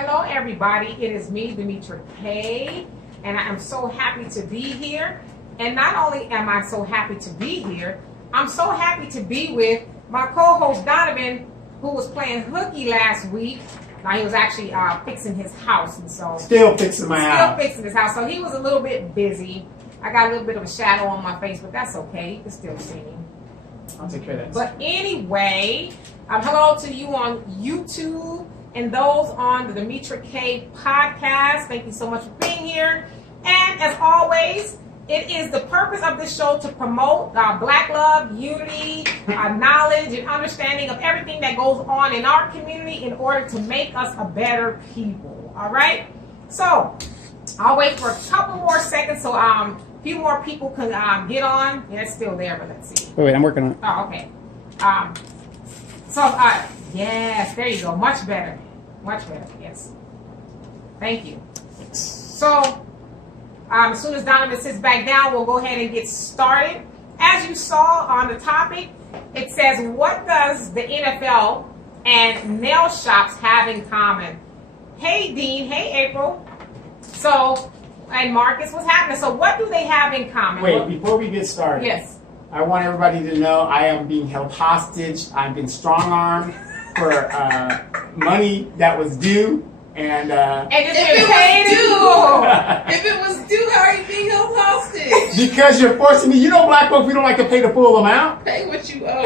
Hello, everybody. It is me, Demetra K, and I am so happy to be here. And not only am I so happy to be here, I'm so happy to be with my co-host Donovan, who was playing hooky last week. Now he was actually fixing his house, and so still fixing his house. So he was a little bit busy. I got a little bit of a shadow on my face, but that's okay. You can still see me. I'll take care of that. But anyway, hello to you on YouTube and those on the Demetra K podcast. Thank you so much for being here. And as always, it is the purpose of this show to promote Black love, unity, knowledge, and understanding of everything that goes on in our community in order to make us a better people. All right? So, I'll wait for a couple more seconds so a few more people can get on. Yeah, it's still there, but let's see. Wait, I'm working on it. Oh, okay. Yes, there you go. Much better. Much better, yes. Thank you. So, as soon as Donovan sits back down, we'll go ahead and get started. As you saw on the topic, it says, what does the NFL and nail shops have in common? Hey, Dean. Hey, April. So, and Marcus, what's happening? So, what do they have in common? Wait, before we get started. Yes. I want everybody to know I am being held hostage. I've been strong-armed for money that was due. And if it was due, how are you being held hostage? Because you're forcing me. You know, black folks, we don't like to pay the full amount. Pay what you owe.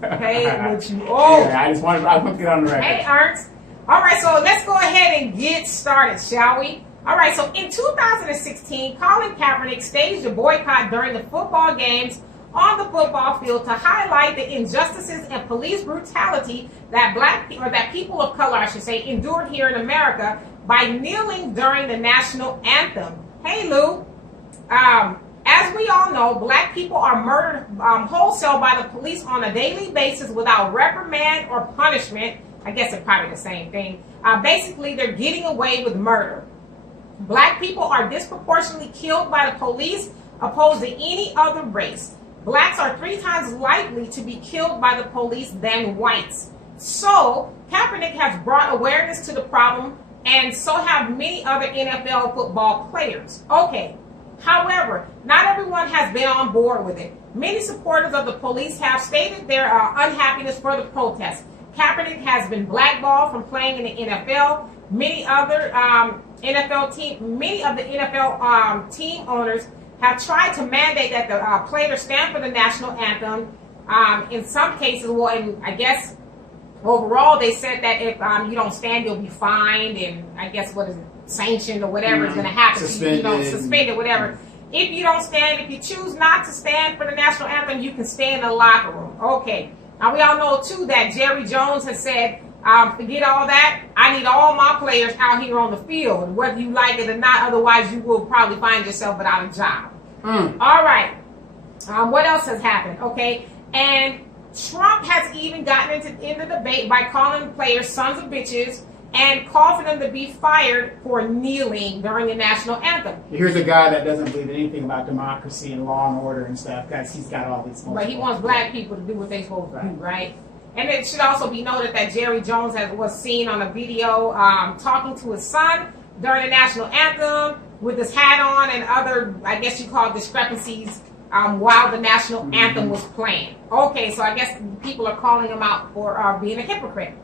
Pay what you owe. Yeah, I want to get on the record. Hey, Ernst. All right, so let's go ahead and get started, shall we? All right, so in 2016, Colin Kaepernick staged a boycott during the football games on the football field to highlight the injustices and police brutality that people of color, I should say, endured here in America by kneeling during the national anthem. Hey, Lou. As we all know, black people are murdered wholesale by the police on a daily basis without reprimand or punishment. I guess it's probably the same thing. Basically, they're getting away with murder. Black people are disproportionately killed by the police opposed to any other race. Blacks are 3 times likely to be killed by the police than whites. So, Kaepernick has brought awareness to the problem, and so have many other NFL football players. Okay, however, not everyone has been on board with it. Many supporters of the police have stated their unhappiness for the protest. Kaepernick has been blackballed from playing in the NFL. Many of the NFL team owners have tried to mandate that the players stand for the national anthem. In some cases, well, and I guess overall they said that if you don't stand, you'll be fined, and I guess sanctioned or whatever is going to happen. Suspended, whatever. If you don't stand, if you choose not to stand for the national anthem, you can stay in the locker room. Okay. Now we all know too that Jerry Jones has said, forget all that. I need all my players out here on the field, whether you like it or not. Otherwise, you will probably find yourself without a job. All right. What else has happened? Okay. And Trump has even gotten into the debate by calling players sons of bitches and called for them to be fired for kneeling during the national anthem. Here's a guy that doesn't believe anything about democracy and law and order and stuff, because he's got all these. But he wants black people to do what they're supposed to do, right? And it should also be noted that Jerry Jones was seen on a video talking to his son during the national anthem with his hat on and other, I guess you call it discrepancies, while the national anthem was playing. Okay, so I guess people are calling him out for being a hypocrite.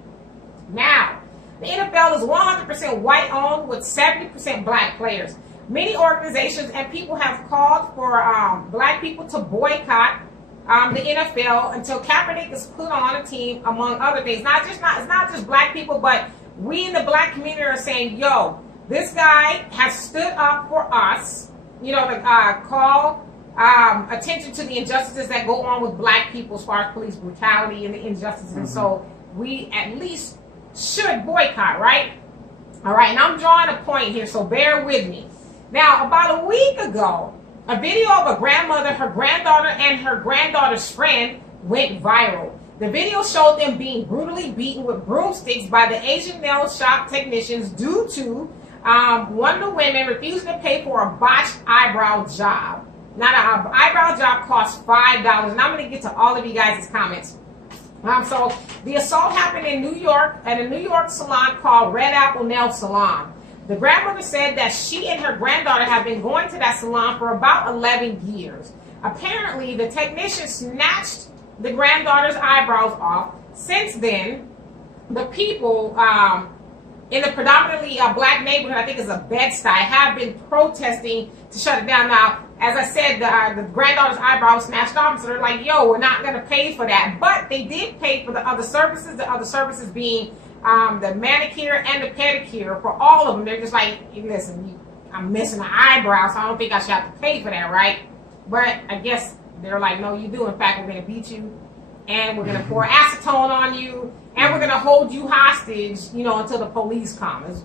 Now, the NFL is 100% white-owned with 70% black players. Many organizations and people have called for black people to boycott the NFL until Kaepernick is put on a team, among other things. It's not just black people, but we in the black community are saying, yo, this guy has stood up for us, to call attention to the injustices that go on with black people as far as police brutality and the injustices. And so we at least should boycott, right? All right, and I'm drawing a point here, so bear with me. Now, about a week ago, a video of a grandmother, her granddaughter, and her granddaughter's friend went viral. The video showed them being brutally beaten with broomsticks by the Asian nail shop technicians due to one of the women refusing to pay for a botched eyebrow job. Now, an eyebrow job costs $5, and I'm going to get to all of you guys' comments. So the assault happened in New York at a New York salon called Red Apple Nail Salon. The grandmother said that she and her granddaughter have been going to that salon for about 11 years. Apparently, the technician snatched the granddaughter's eyebrows off. Since then, the people in the predominantly black neighborhood, I think it's a Bed-Stuy, have been protesting to shut it down. Now, as I said, the granddaughter's eyebrows snatched off, so they're like, yo, we're not going to pay for that. But they did pay for the other services being the manicure and the pedicure for all of them. They're just like, listen, I'm missing an eyebrow, so I don't think I should have to pay for that, right? But I guess they're like, no, you do. In fact, we're going to beat you, and we're going to pour acetone on you, and we're going to hold you hostage, until the police come. It's,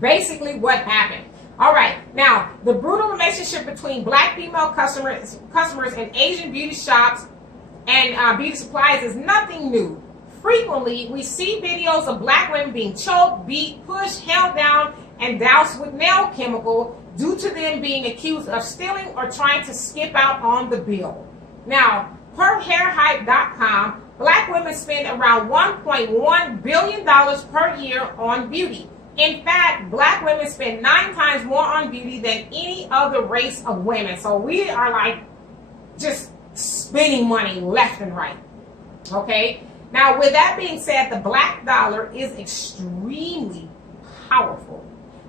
basically what happened. All right, now, the brutal relationship between black female customers and Asian beauty shops and beauty supplies is nothing new. Frequently, we see videos of black women being choked, beat, pushed, held down, and doused with nail chemical due to them being accused of stealing or trying to skip out on the bill. Now, per hairhype.com, black women spend around $1.1 billion per year on beauty. In fact, black women spend 9 times more on beauty than any other race of women. So we are like just spending money left and right. Okay? Now, with that being said, the black dollar is extremely powerful.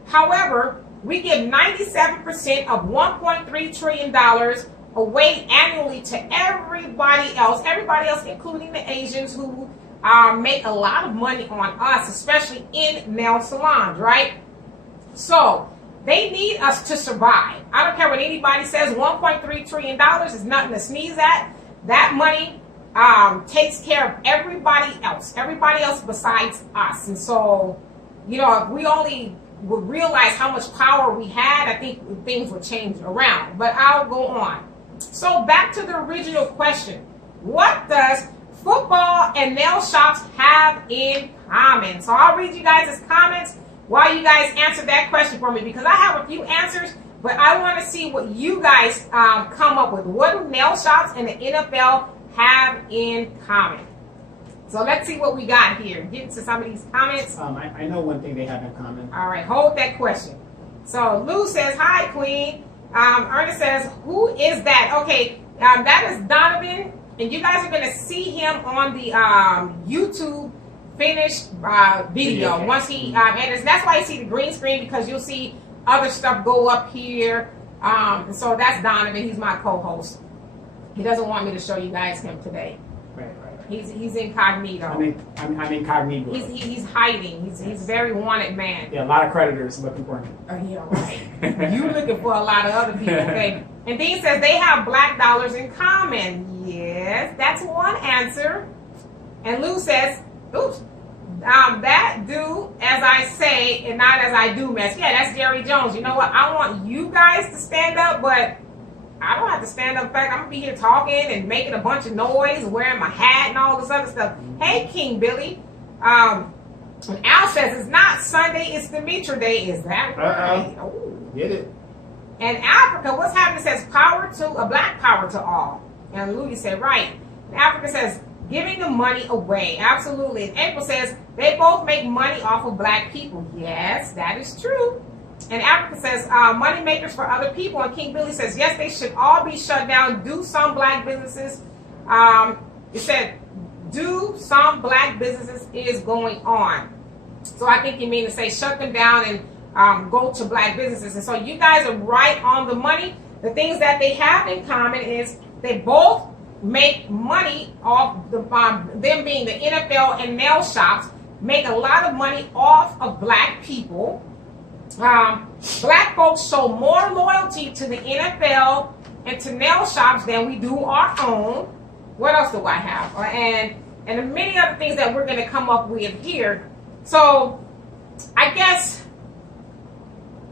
However, we give 97% of $1.3 trillion away annually to everybody else including the Asians who make a lot of money on us, especially in nail salons, right? So they need us to survive. I don't care what anybody says, $1.3 trillion is nothing to sneeze at. That money takes care of everybody else besides us. And so, if we only would realize how much power we had, I think things would change around. But I'll go on. So back to the original question. What does football and nail shops have in common? So I'll read you guys' comments while you guys answer that question for me, because I have a few answers, but I want to see what you guys come up with. What do nail shops and the NFL have in common? So let's see what we got here. Get into some of these comments. I know one thing they have in common. All right, hold that question. So Lou says, hi, Queen. Ernest says, who is that? Okay, that is Donovan, and you guys are going to see him on the YouTube finished video. Okay. Once he edits. That's why you see the green screen, because you'll see other stuff go up here. So that's Donovan. He's my co-host. He doesn't want me to show you guys him today. Right. He's incognito. I'm incognito. He's hiding. He's a very wanted man. Yeah, a lot of creditors looking for me. Yeah, right. You looking for a lot of other people, okay? And Dean says they have black dollars in common. Yes, that's one answer. And Lou says, oops, that do as I say and not as I do mess. Yeah, that's Jerry Jones. You know what? I want you guys to stand up, but I don't have to stand up. In fact, I'm going to be here talking and making a bunch of noise, wearing my hat and all this other stuff. Hey, King Billy. And Al says it's not Sunday, it's Demetra Day. Is that right? Oh. Get it. And Africa, what's happening, says black power to all. And Louis said, right. And Africa says, giving the money away. Absolutely. And April says, they both make money off of black people. Yes, that is true. And Africa says, money makers for other people. And King Billy says, yes, they should all be shut down. Do some black businesses. It said, do some black businesses is going on. So I think you mean to say shut them down and go to black businesses. And so you guys are right on the money. The things that they have in common is they both make money off them being the NFL and nail shops, make a lot of money off of black people. Black folks show more loyalty to the NFL and to nail shops than we do our own. What else do I have? And many other things that we're going to come up with here. So I guess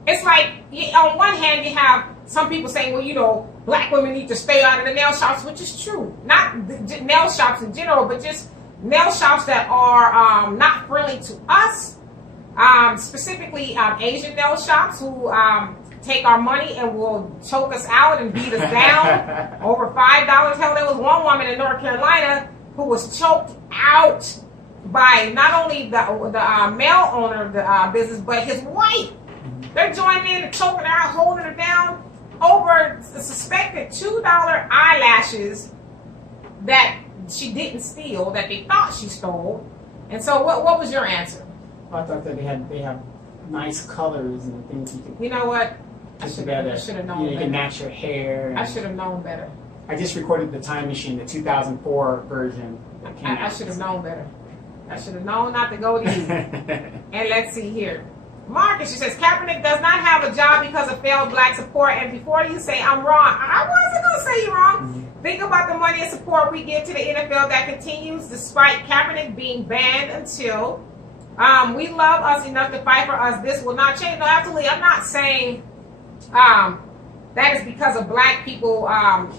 it's like, on one hand, you have some people saying, well, black women need to stay out of the nail shops, which is true. Not the nail shops in general, but just nail shops that are not friendly to us. Specifically Asian nail shops who take our money and will choke us out and beat us down over $5. Hell, there was one woman in North Carolina who was choked out by not only the male owner of the business, but his wife. They're joining in and choking her out, holding her down over the suspected $2 eyelashes that she didn't steal, that they thought she stole. And so what was your answer? I thought that they have nice colors and things you can You know what? I put should together. have known You better. can match your hair. I should have known better. I just recorded the Time Machine, the 2004 version. That came I out. should have known better. I should have known not to go to you. And let's see here. Marcus, she says, Kaepernick does not have a job because of failed black support. And before you say I'm wrong, I wasn't going to say you're wrong. Mm-hmm. Think about the money and support we give to the NFL that continues despite Kaepernick being banned until we love us enough to fight for us. This will not change. No, absolutely. I'm not saying that is because of black people that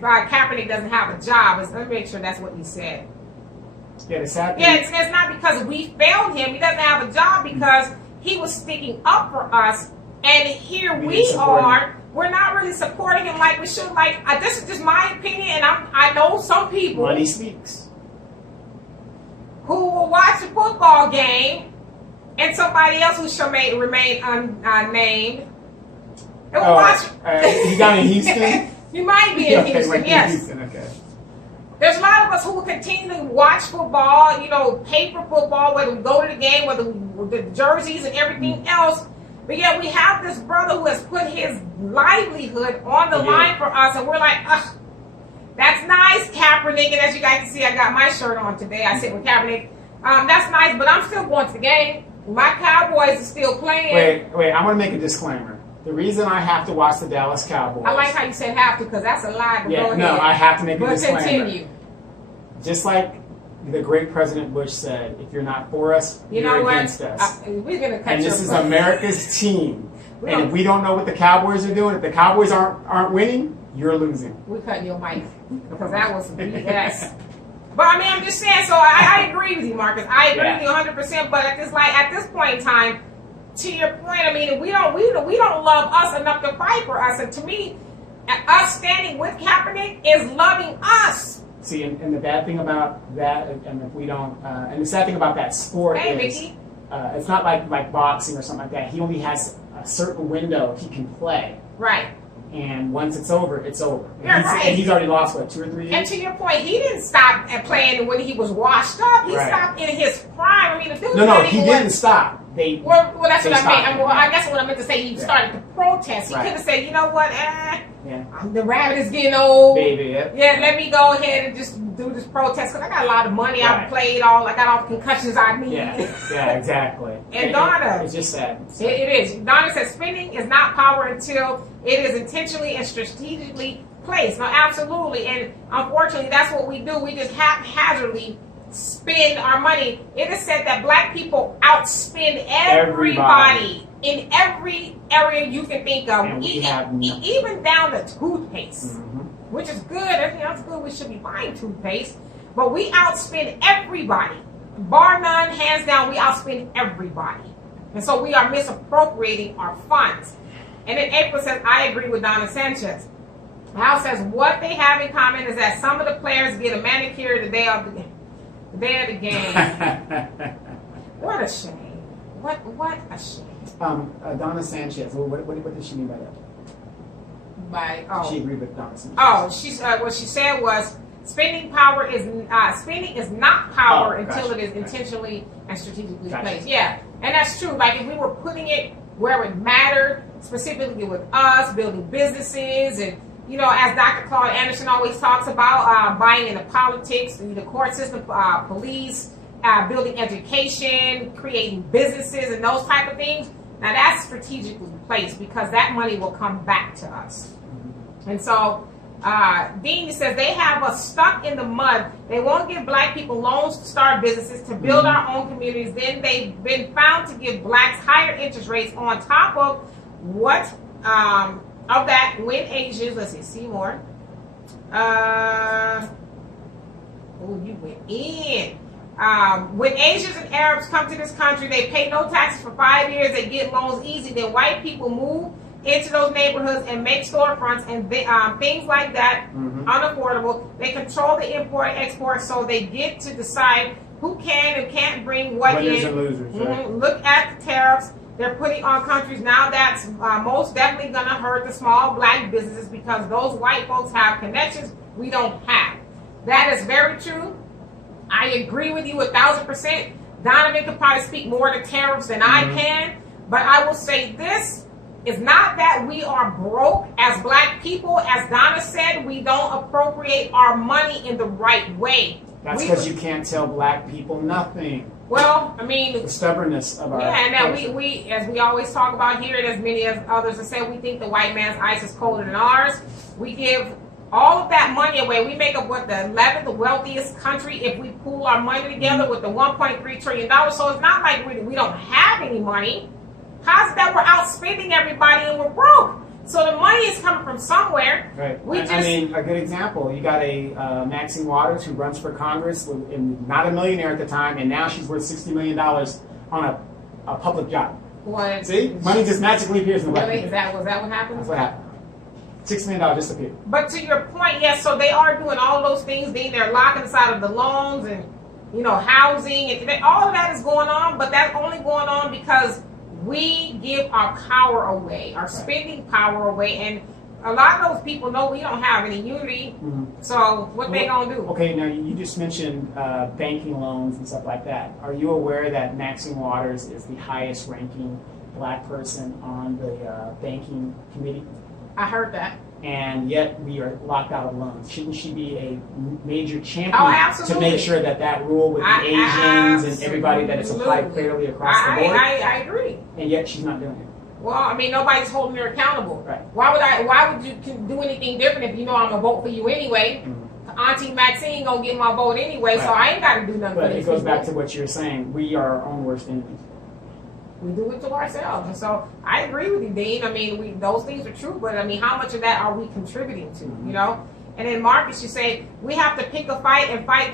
Kaepernick doesn't have a job. Let me make sure that's what you said. Yeah, the sad thing. Yeah, it's not because we failed him. He doesn't have a job because he was sticking up for us. And here we are. We're not really supporting him like we should. Like this is just my opinion, and I know some people Money speaks. who will watch a football game, and somebody else who shall remain unnamed. And will watch. You down in Houston? You might be in Okay, Houston, right, yes. Houston, okay. There's a lot of us who will continue to watch football, pay for football, whether we go to the game, whether the jerseys and everything else. But yet we have this brother who has put his livelihood on the line for us, and we're like, ugh, that's nice, Kaepernick. And as you guys can see, I got my shirt on today. I sit with Kaepernick. That's nice, but I'm still going to the game. My Cowboys are still playing. Wait, I want to make a disclaimer. The reason I have to watch the Dallas Cowboys. I like how you said have to, because that's a lie. But go ahead. No, I have to make a But disclaimer. continue. Just like the great President Bush said, if you're not for us, You you're know what? against us. We're going to cut And your this is butt. America's team. And if we don't know what the Cowboys are doing, if the Cowboys aren't winning, you're losing. We're cutting your mic because that was BS. But I mean, I'm just saying. So I agree with you, Marcus. I agree with you 100%. But at this point in time, to your point, I mean, we don't love us enough to fight for us. And to me, us standing with Kaepernick is loving us. See, and the bad thing about that, and if we don't, and the sad thing about that sport Hey, is, Vicky. it's not like boxing or something like that. He only has a certain window he can play, Right. and once it's over, it's over. You're right. And he's already lost what, 2 or 3 And years. to your point, he didn't stop at playing when he was washed up. He Right. stopped in his prime. I mean, the dude No, he didn't stop. Well, that's They what I meant. stopped. Well, I guess what I meant to say, he started to protest. He Right. could have said, you know what, Yeah, the rabbit is getting old. baby. Yeah, let me go ahead and just do this protest because I got a lot of money. Right. I've played I got all the concussions I need. Yeah, exactly. And Donna, it's just sad. it is. Donna says spending is not power until it is intentionally and strategically placed. No, absolutely. And unfortunately, that's what we do. We just haphazardly spend our money. It is said that black people outspend everybody in every area you can think of, And we have nothing. even down to toothpaste, Mhm. which is good. That's good. We should be buying toothpaste, but we outspend everybody, bar none, hands down. We outspend everybody, and so we are misappropriating our funds. And then April says, "I agree with Donna Sanchez." Al says, "What they have in common is that some of the players get a manicure the day of the game." What a shame! What a shame! Donna Sanchez. What did she mean by that? She agreed with Donna Sanchez. What she said was spending is not power until gotcha, it is intentionally and strategically Gotcha. placed. Yeah, and that's true. Like if we were putting it where it mattered, specifically with us building businesses, and as Dr. Claude Anderson always talks about, buying into politics, the court system, police, building education, creating businesses, and those type of things. Now that's strategically placed because that money will come back to us. And so Dean says they have us stuck in the mud. They won't give black people loans to start businesses, to build our own communities. Then they've been found to give blacks higher interest rates on top of what of that when Asians, let's see more. You went in. When Asians and Arabs come to this country, they pay no taxes for 5 years. They get loans easy. Then white people move into those neighborhoods and make storefronts and things like that unaffordable. They control the import and export, so they get to decide who can and can't bring what Winners in. and losers, right? Look at the tariffs they're putting on countries now. That's most definitely going to hurt the small black businesses because those white folks have connections we don't have. That is very true. I agree with you 1,000%. Donovan could probably speak more to tariffs than I can, but I will say this. It's not that we are broke as black people. As Donna said, we don't appropriate our money in the right way. That's because you can't tell black people nothing. Well, I mean, the stubbornness of our and culture. we as we always talk about here, and as many as others have said, we think the white man's ice is colder than ours. We give all of that money away. We make up what the 11th wealthiest country if we pool our money together with the $1.3 trillion. So it's not like we don't have any money. How's that we're outspending everybody and we're broke? So the money is coming from somewhere. Right. I mean, a good example. You got a Maxine Waters who runs for Congress, and not a millionaire at the time, and now she's worth $60 million on a public job. What? See, money just magically appears in the Really? black. Was that what happened? That's what happened. $6 million just appeared. But to your point, yes. So they are doing all those things. They're locking inside of the loans and housing, and all of that is going on. But that's only going on because we give our power away, our spending power away, and a lot of those people know we don't have any unity. So what they gonna do? Okay, now you just mentioned banking loans and stuff like that. Are you aware that Maxine Waters is the highest ranking black person on the banking committee? I heard that. And yet we are locked out of loans. Shouldn't she be a major champion to make sure that rule with the Asians and everybody, that it's applied fairly across the board? I agree. And yet she's not doing it. Well, I mean, nobody's holding her accountable. Right. Why would you do anything different if you know I'm gonna vote for you anyway? Auntie Maxine gonna get my vote anyway, so I ain't got to do nothing. But it goes back to what you're saying. We are our own worst enemies. We do it to ourselves. And so I agree with you, Dean. I mean, those things are true, but I mean, how much of that are we contributing to, And then Marcus, you say, we have to pick a fight and fight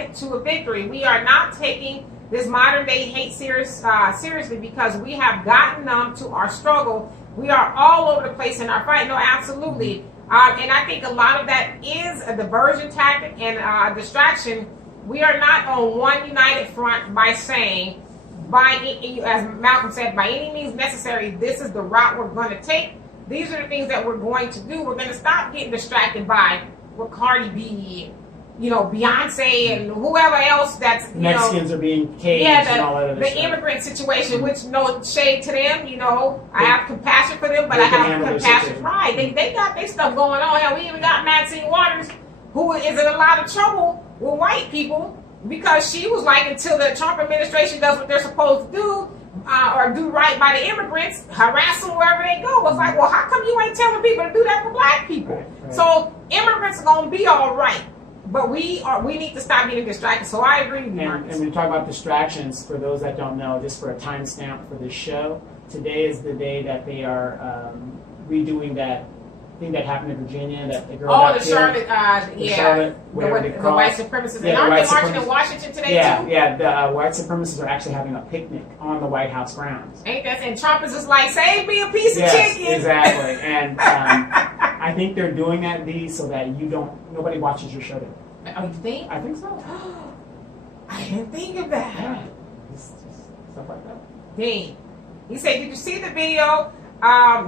it to a victory. We are not taking this modern day hate seriously because we have gotten numb to our struggle. We are all over the place in our fight. No, absolutely. And I think a lot of that is a diversion tactic and a distraction. We are not on one united front by saying, as Malcolm said, by any means necessary, this is the route we're going to take. These are the things that we're going to do. We're going to stop getting distracted by what Cardi B, Beyonce, and whoever else that's Mexicans are being caged and all that other the stuff. immigrant situation, which no shade to them. I have compassion for them, but I have compassion. Right? They got their stuff going on. Hell, we even got Maxine Waters, who is in a lot of trouble with white people. Because she was like, until the Trump administration does what they're supposed to do, or do right by the immigrants, harass them wherever they go. It's like, well, how come you ain't telling people to do that for black people? Right. So immigrants are gonna be all right, but we need to stop getting distracted. So I agree with you, Marcus. And when you talk about distractions, for those that don't know, just for a timestamp for this show, today is the day that they are redoing that thing that happened in Virginia, that the girl got killed. Charlotte, Charlotte, the white supremacists. Yeah, and aren't they marching supremacists. in Washington today too? Yeah, the white supremacists are actually having a picnic on the White House grounds. Ain't that? And Trump is just like, save me a piece of chicken. Exactly. And I think they're doing that, Dee, so that nobody watches your show today. Oh, you think? I think so. I didn't think of that. Yeah. Just stuff like that. Dang. He said, did you see the video?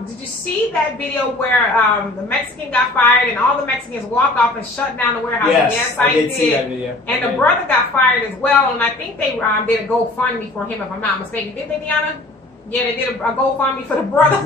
Did you see that video where the Mexican got fired and all the Mexicans walked off and shut down the warehouse? Yes, I did see that video. And the brother got fired as well, and I think they did a GoFundMe for him, if I'm not mistaken. Did they, Deanna? Yeah, they did a GoFundMe for the brother.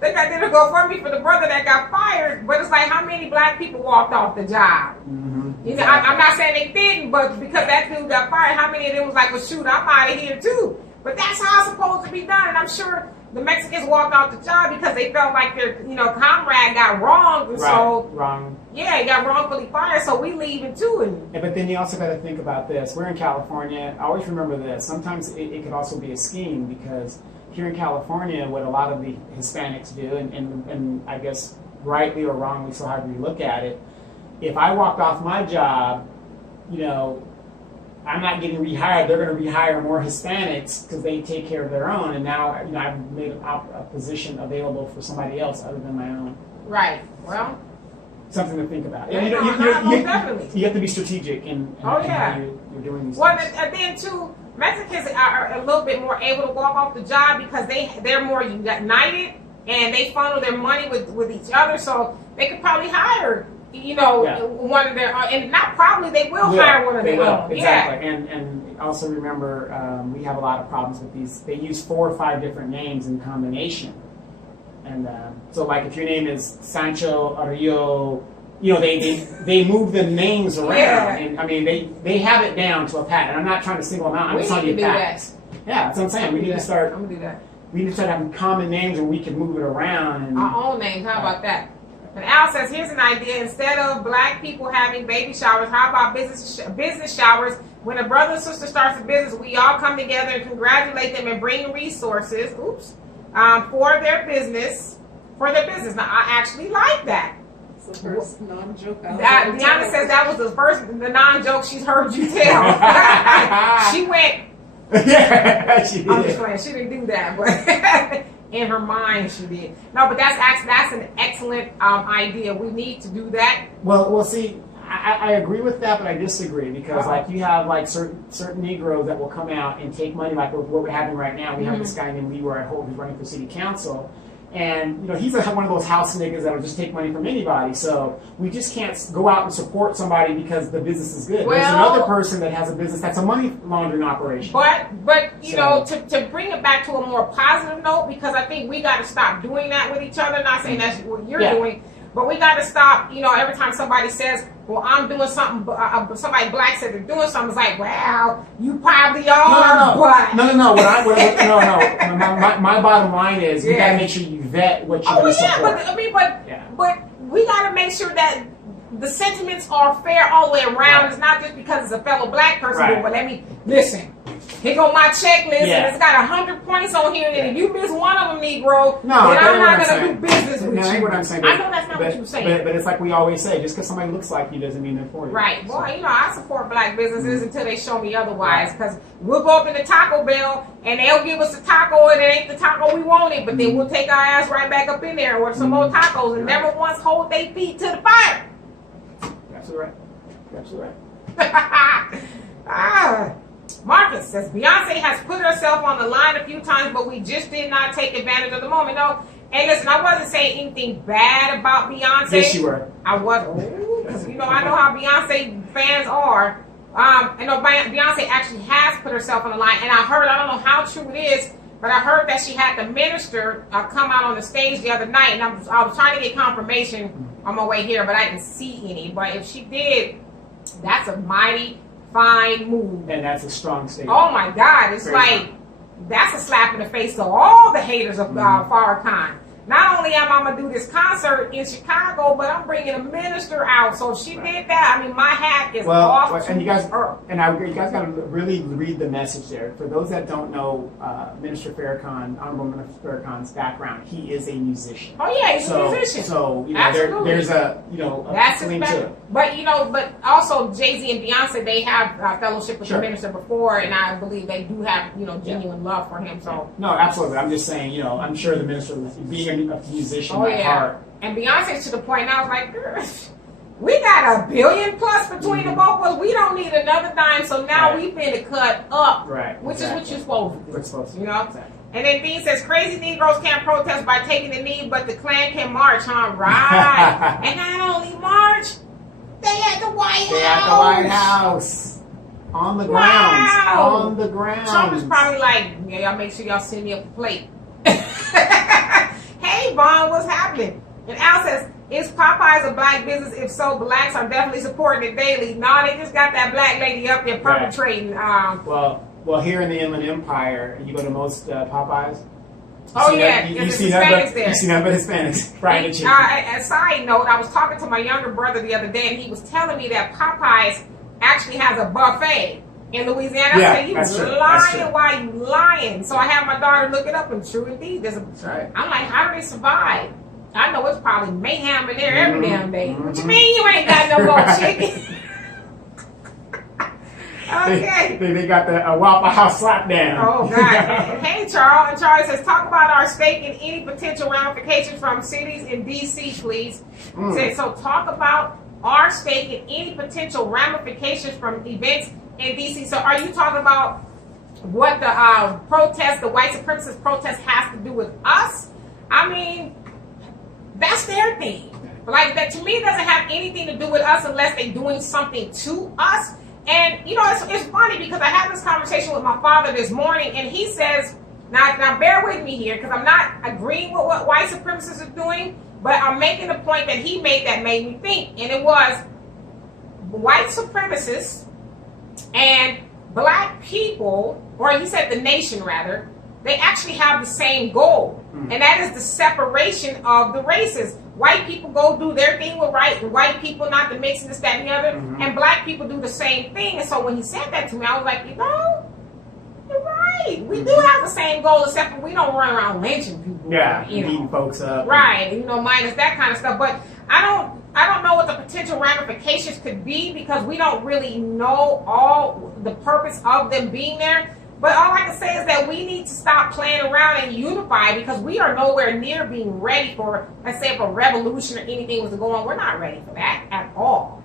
They did a GoFundMe for the brother that got fired, but it's like, how many black people walked off the job? I'm not saying they didn't, but because that dude got fired, how many of them was like, well, shoot, I'm out of here too? But that's how it's supposed to be done, and I'm sure the Mexicans walked off the job because they felt like their, comrade got wronged, and he got wrongfully fired. So we leaving too. But then you also got to think about this. We're in California. I always remember this. Sometimes it could also be a scheme because here in California, what a lot of the Hispanics do, and I guess rightly or wrongly, so however you look at it, if I walked off my job, I'm not getting rehired. They're going to rehire more Hispanics because they take care of their own. And now, I've made a position available for somebody else other than my own. Right. Well, something to think about. Yeah, definitely. You have to be strategic in how you're doing these things. And then too, Mexicans are a little bit more able to walk off the job because they're more united and they funnel their money with each other, so they could probably hire one of their and not probably they will hire one of their own. Exactly. And also remember, we have a lot of problems with these. They use 4 or 5 different names in combination. And so, like, if your name is Sancho Arroyo, they move the names around. Yeah. And I mean, they have it down to a pat. And I'm not trying to single them out. I'm just telling you facts. Yeah, that's what I'm saying. We need to start. I'm gonna do that. We need to start having common names, and we can move it around. And our own names. How about that? And Al says, here's an idea. Instead of black people having baby showers, how about business showers? When a brother or sister starts a business, we all come together and congratulate them and bring resources. For their business. Now, I actually like that. It's the first non-joke out Deanna says that was the non-joke she's heard you tell. She went. Yeah, she did. I'm just playing. She didn't do that, but in her mind she did. No, but that's an excellent idea. We need to do that. Well, see, I agree with that, but I disagree because like you have like certain Negroes that will come out and take money, like what we're having right now. We have this guy named Leroy Holt who's running for city council, and he's one of those house niggas that'll just take money from anybody. So we just can't go out and support somebody because the business is good. There's another person that has a business that's a money laundering operation. But to bring it back to a more positive note, because I think we got to stop doing that with each other. Not saying that's what you're doing. But we got to stop, every time somebody says, well, I'm doing something, somebody black said they're doing something, it's like, well, you probably are, but... No. My bottom line is you got to make sure you vet what you're going to support. But we got to make sure that the sentiments are fair all the way around. Right. It's not just because it's a fellow black person, but let me, listen. Here go my checklist, and it's got 100 points on here, and if you miss one of them, Negro, then I'm not going to do business with you. What I'm saying, I know that's not what you're saying. But it's like we always say, just because somebody looks like you doesn't mean they're for you. Right. Well, I support black businesses until they show me otherwise, because we'll go up in the Taco Bell, and they'll give us a taco, and it ain't the taco we wanted, but then we'll take our ass right back up in there and order some more tacos, and never once hold their feet to the fire. Absolutely right. Marcus says, Beyonce has put herself on the line a few times, but we just did not take advantage of the moment. No, hey, listen, I wasn't saying anything bad about Beyonce. Yes, you were. I wasn't. Because, I know how Beyonce fans are. I know Beyonce actually has put herself on the line. And I don't know how true it is, but I heard that she had the minister come out on the stage the other night. And I was trying to get confirmation on my way here, but I didn't see any. But if she did, that's a mighty fine move. And that's a strong statement. Oh my God. It's that's a slap in the face to all the haters of Farrakhan. Not only am I going to do this concert in Chicago, but I'm bringing a minister out. So she did that. I mean, my hat is off and you guys, her. You guys got to really read the message there. For those that don't know, Minister Farrakhan, Honorable Minister Farrakhan's background, he is a musician. Oh yeah, he's a musician. So there's a link to it. But also Jay-Z and Beyonce, they have fellowship with the minister before, and I believe they do have genuine love for him. So no, absolutely. I'm just saying, I'm sure the minister being a musician at heart. And Beyonce's to the point now, I was like, girl, we got $1 billion plus between the both of us. We don't need another dime. So now we finna cut up, which is what you're supposed to do. Exactly. And then Dean says, crazy Negroes can't protest by taking the knee, but the Klan can march, huh? Right. And not only march, they at the White House. On the grounds. On the grounds. Trump is probably like, y'all make sure y'all send me up a plate. Hey, Vaughn, what's happening? And Al says, is Popeyes a black business? If so, blacks are definitely supporting it daily. No, they just got that black lady up there perpetrating. Well, here in the Inland Empire, you go to most Popeyes. You see Hispanics there. You see nothing but Hispanics. Fried chicken. A side note, I was talking to my younger brother the other day, and he was telling me that Popeyes actually has a buffet in Louisiana. I said, you lying? Why you lying? So I had my daughter look it up, and true indeed. I'm like, how do they survive? I know it's probably mayhem in there every damn day. What you mean you ain't got no more chicken? Okay. They got the Waffle House slap down. Oh, God. And hey, Charles. And Charles says, talk about our stake in any potential ramifications from cities in D.C., please. Says, so talk about our stake in any potential ramifications from events in D.C. So are you talking about what the protest, the white supremacist protest has to do with us? I mean, that's their thing. Like, that to me doesn't have anything to do with us unless they're doing something to us. And, you know, it's funny because I had this conversation with my father this morning, and he says, now bear with me here, because I'm not agreeing with what white supremacists are doing, but I'm making a point that he made that made me think. And it was white supremacists and black people, or he said the nation rather, they actually have the same goal. And that is the separation of the races. White people go do their thing with white people, not to mix this, that, and the other. And black people do the same thing. And so when he said that to me, I was like, you know, you're right. We do have the same goal, except for we don't run around lynching people. Yeah, you know, beating folks up. Right, you know, minus that kind of stuff. But I don't know what the potential ramifications could be because we don't really know all the purpose of them being there. But all I can say is that we need to stop playing around and unify because we are nowhere near being ready for, let's say, if a revolution or anything was to go on. We're not ready for that at all.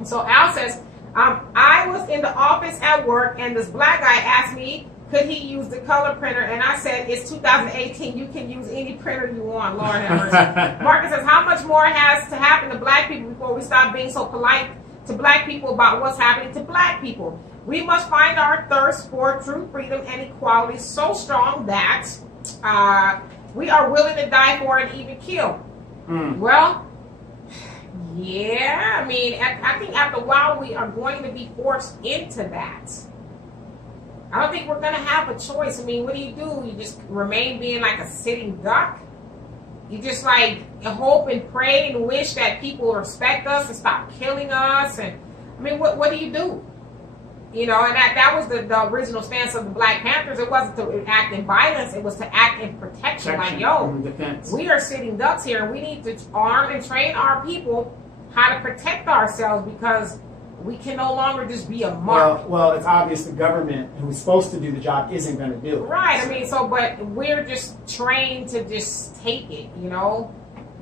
And so Al says, I was in the office at work and this black guy asked me, could he use the color printer? And I said, it's 2018. You can use any printer you want, Lord have mercy. Marcus says, how much more has to happen to black people before we stop being so polite to black people about what's happening to black people? We must find our thirst for true freedom and equality so strong that we are willing to die for it and even kill. Well, yeah, I mean, I think after a while we are going to be forced into that. I don't think we're going to have a choice. I mean, what do? You just remain being like a sitting duck? You just like hope and pray and wish that people respect us and stop killing us? And I mean, what do you do? You know, and that was the original stance of the Black Panthers. It wasn't to act in violence. It was to act in protection. Like, yo, we are sitting ducks here, and we need to arm and train our people how to protect ourselves because we can no longer just be a mark. Well, it's obvious the government who's supposed to do the job isn't going to do it. Right. I mean, but we're just trained to just take it, you know.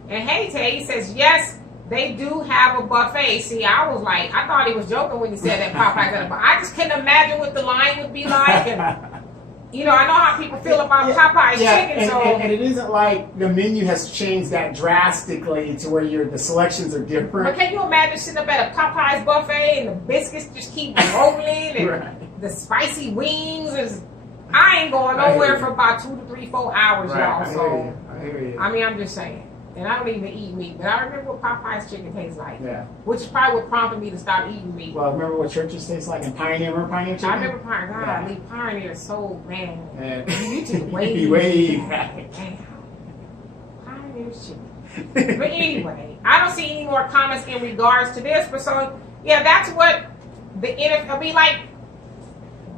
And hey, Tay says, yes, they do have a buffet. See, I was like, I thought he was joking when he said that Popeyes had a buffet. I just couldn't imagine what the line would be like. And, you know, I know how people feel about Popeyes chicken. And it isn't like the menu has changed that drastically to where the selections are different. But can you imagine sitting up at a Popeyes buffet and the biscuits just keep rolling and the spicy wings? I ain't going nowhere for about 2 to 3, 4 hours, y'all. So, I hear you. I mean, I'm just saying. And I don't even eat meat, but I remember what Popeye's chicken tastes like. Yeah. Which is probably what prompted me to stop eating meat. Well, remember what churches taste like in Pioneer? Remember Pioneer chicken? I remember Pioneer. God, leave Pioneer so, man. Yeah. You just way back. Damn. Pioneer's chicken. But anyway, I don't see any more comments in regards to this. But so, yeah, that's what the NFL, I mean, like,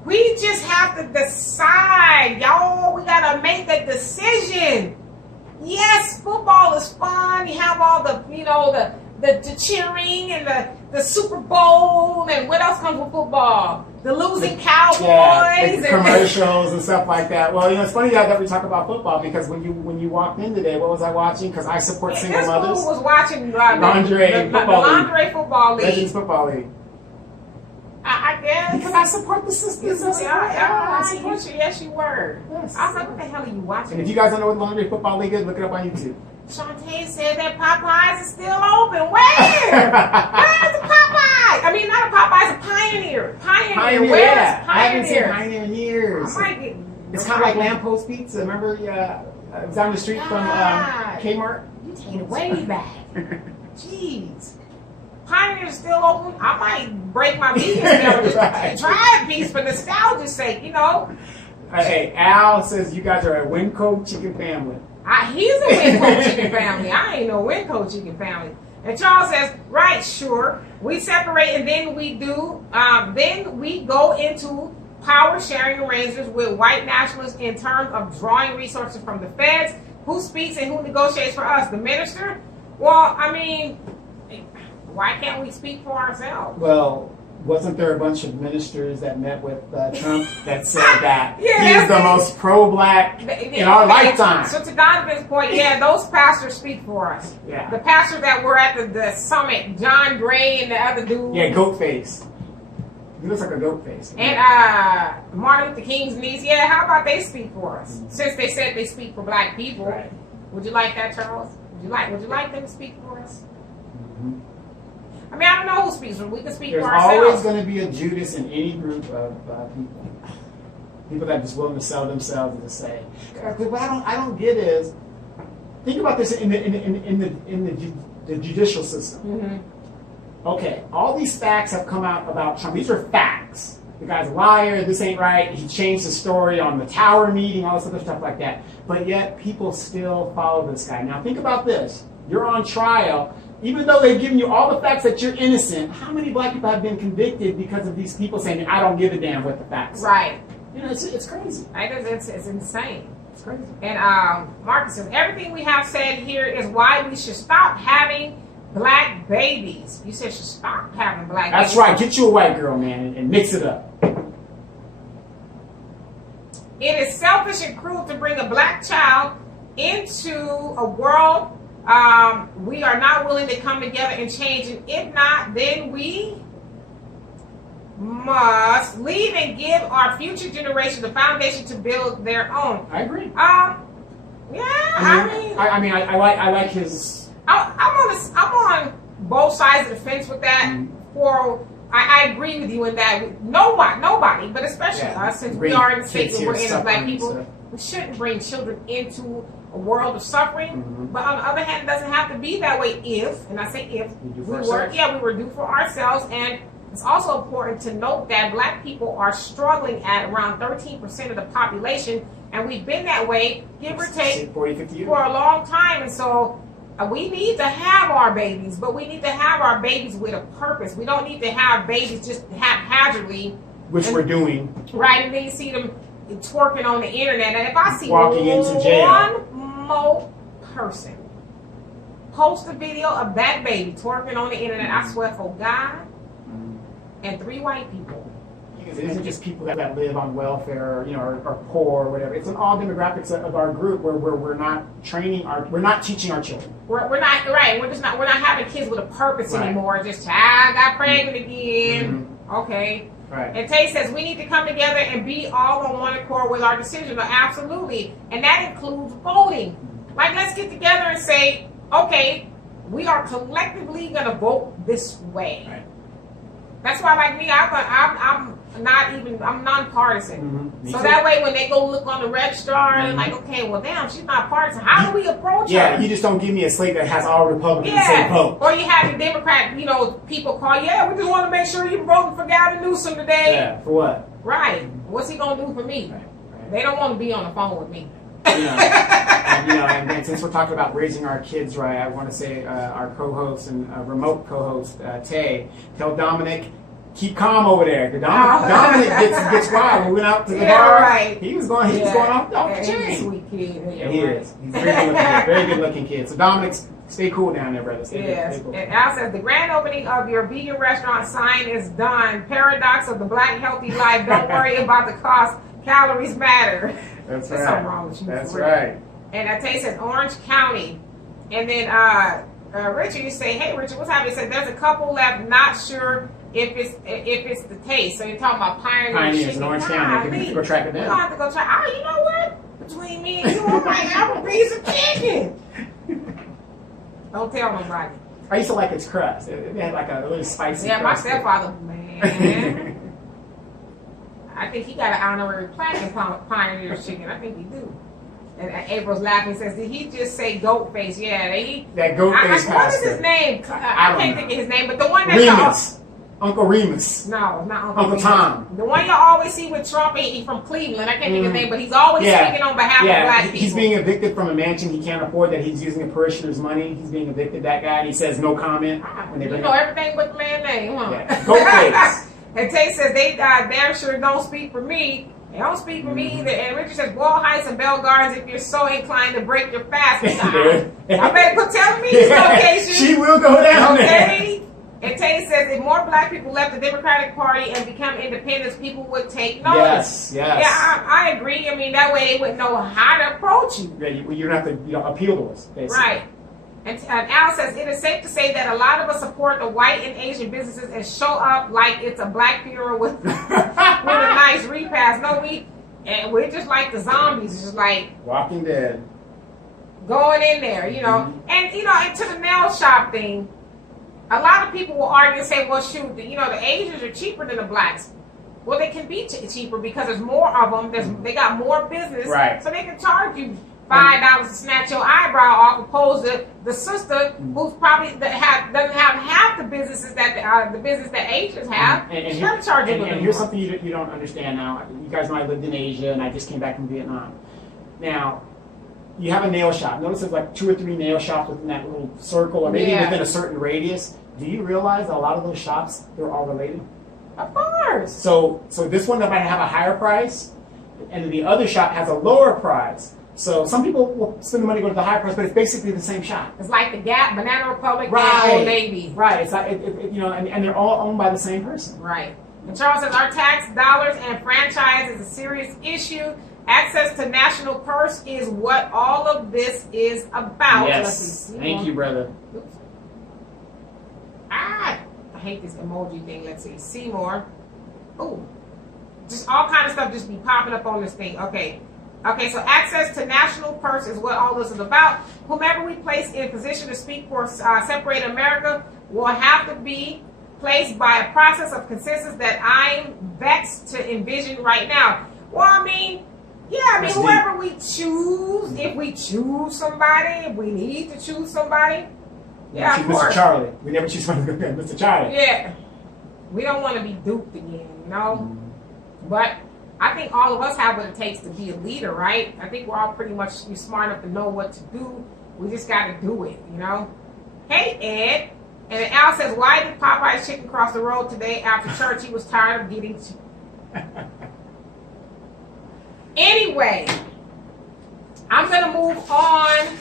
we just have to decide, y'all. We got to make a decision. Yes, football is fun. You have all the, you know, the cheering and the Super Bowl and what else comes with football? The losing Cowboys. Yeah, the commercials and stuff like that. Well, you know, it's funny that we talk about football because when you walked in today, what was I watching? Because I support single mothers. This fool was watching Lingerie Football League. Legends Football League. I guess. Because I support the sisters. I support you. Yes, you were. Yes. I was like, what the hell are you watching? And if you guys don't know what Lingerie Football League is, look it up on YouTube. Shantae said that Popeyes is still open. Where? Where's the Popeyes? I mean, not a Popeyes, a Pioneer. Pioneer. Where's Yeah. Pioneer? I haven't seen Pioneer in years. I might get, It's kind of like Lamppost Pizza. Remember? It was down the street from Kmart. You take it way back. Jeez. Pioneer's still open. I might break my vegan spell just try a piece for nostalgia's sake, you know. Hey, Al says you guys are a Winco chicken family. He's a Winco chicken family. I ain't no Winco chicken family. And Charles says, right, sure. We separate and then we do, then we go into power sharing arrangements with white nationalists in terms of drawing resources from the feds. Who speaks and who negotiates for us? The minister? Well, I mean, why can't we speak for ourselves? Well, wasn't there a bunch of ministers that met with Trump that said that Yeah, he's the most pro-black in our lifetime? So to Donovan's point, yeah, those pastors speak for us. Yeah. The pastors that were at the summit, John Gray and the other dude. Yeah, goat face. He looks like a goat face. And Martin Luther King's niece, yeah, how about they speak for us? Since they said they speak for black people. Right. Would you like that, Charles? Would you like them to speak for us? Mhm. I mean, I don't know who speaks for us. We can speak There's for always ourselves. going to be a Judas in any group of people. People that are just willing to sell themselves and to say. What I don't get is, think about this in the judicial system. Mm-hmm. Okay, all these facts have come out about Trump. These are facts. The guy's a liar. This ain't right. He changed the story on the Tower meeting, all this other stuff like that. But yet, people still follow this guy. Now, think about this. You're on trial. Even though they've given you all the facts that you're innocent, how many black people have been convicted because of these people saying, I don't give a damn what the facts are? Right. You know, it's crazy. It's insane. It's crazy. And Marcus says, everything we have said here is why we should stop having black babies. You said should stop having black babies. That's right. Get you a white girl, man, and mix it up. It is selfish and cruel to bring a black child into a world we are not willing to come together and change. And if not, then we must leave and give our future generation the foundation to build their own. I agree. Yeah, I like his. I'm on both sides of the fence with that. Mm-hmm. I agree with you in that nobody, but especially us, since we are in the state that we're in as black people, we shouldn't bring children into a world of suffering. Mm-hmm. But on the other hand, it doesn't have to be that way if, and I say if, we were due for ourselves. And it's also important to note that black people are struggling at around 13% of the population, and we've been that way, give or take, 40, 50 years. for a long time. And so we need to have our babies, but we need to have our babies with a purpose. We don't need to have babies just haphazardly. Which we're doing. Right, and then you see them twerking on the internet. And if I see Walking into jail. one more person post a video of that baby twerking on the internet, I swear for God and 3 white people. It isn't just people that live on welfare, or, or poor or whatever. It's in all demographics of our group where we're not we're not teaching our children. We're not right. We're not having kids with a purpose anymore. Just child got pregnant again. Mm-hmm. Okay. Right. And Tay says we need to come together and be all on one accord with our decision. Absolutely, and that includes voting. Like, let's get together and say, okay, we are collectively going to vote this way. Right. That's why, like me, I'm nonpartisan. Mm-hmm. So that way, when they go look on the registrar, and like, okay, well, damn, she's not partisan. How do we approach her? Yeah, you just don't give me a slate that has all Republicans say vote. Or you have the Democrat, people call, we just want to make sure you're voting for Gavin Newsom today. Yeah, for what? Right. What's he going to do for me? Right. They don't want to be on the phone with me. And since we're talking about raising our kids right, I want to say our co-host and remote co-host, Tay, tell Dominic, keep calm over there. Dominic gets wild. We went out to the bar. Right. He was going off the chain. He's a sweet kid. Yeah, he is. He's a very good looking kid. So Dominic, stay cool down there, brother. Stay cool. And Al says the grand opening of your vegan restaurant sign is done. Paradox of the black healthy life. Don't worry about the cost. Calories matter. That's There's right. something wrong with you. That's right. And Tay says Orange County. And then Richard, you say, hey Richard, what's happening? He said there's a couple left, not sure if it's the taste. So you're talking about Pioneers in Orange County. We have to go track it down. We're gonna have to go try. Oh, you know what? Between me and you, I might have a piece of chicken. Don't tell nobody. I used to like its crust. It had like a little spicy. Yeah, my crust. stepfather, man. I think he got an honorary plaque in Pioneer's chicken. I think he do. And April's laughing, says, did he just say goat face? Yeah, that goat face pasta. What is his name? I can't think of his name, but the one that's Remus. Uncle Remus. No, it's not Uncle Tom. The one you always see with Trump, he's from Cleveland. I can't think of his name, but he's always speaking on behalf of black people. He's being evicted from a mansion he can't afford that he's using a parishioner's money. He's being evicted, that guy. He says no comment. You know everything but the man's name, huh? Yeah. Goat face. And Tay says they damn sure don't speak for me. They don't speak for me either. And Richard says, Wall Heights and Bell Gardens, if you're so inclined to break your fast. I better quit telling me these locations. She will go down there. Okay? And Tay says if more black people left the Democratic Party and become independents, people would take notice. Yes. Yeah, I agree. I mean, that way they wouldn't know how to approach you. Yeah, you don't have to appeal to us, basically. Right. And Al says, it is safe to say that a lot of us support the white and Asian businesses and show up like it's a black funeral with, with a nice repast. No, we're just like the zombies. It's just like Walking Dead. Going in there, you know. And, you know, and to the nail shop thing, a lot of people will argue and say, well, shoot, you know, the Asians are cheaper than the blacks. Well, they can be cheaper because there's more of them. They got more business. Right. So they can charge you $5 to snatch your eyebrow off, opposed to the sister who's probably doesn't have half the businesses that the business that Asians have. And Here's here's something you don't understand now. You guys know I lived in Asia and I just came back from Vietnam. Now, you have a nail shop. Notice there's like 2 or 3 nail shops within that little circle, or maybe within a certain radius. Do you realize that a lot of those shops, they're all related? Of course. So this one that might have a higher price, and then the other shop has a lower price. So some people will spend the money to go to the higher price, but it's basically the same shop. It's like the Gap, Banana Republic, right. and Old Navy. Right. It's like you know, and they're all owned by the same person. Right. And Charles says our tax dollars and franchise is a serious issue. Access to national purse is what all of this is about. Yes. Thank you, brother. Oops. I hate this emoji thing. Let's see. Seymour. Oh, just all kind of stuff just be popping up on this thing. Okay, so access to national purse is what all this is about. Whomever we place in position to speak for Separate America will have to be placed by a process of consensus that I'm vexed to envision right now. Well, I mean, whoever we choose, if we choose somebody, if we need to choose somebody, yeah, of course. Mr. Charlie. We never choose Mr. Charlie. Yeah. We don't want to be duped again, you know? But I think all of us have what it takes to be a leader, right? I think we're all pretty much smart enough to know what to do. We just got to do it, you know? Hey, Ed. And then Al says, why did Popeye's chicken cross the road today after church? He was tired of getting... Anyway, I'm going to move on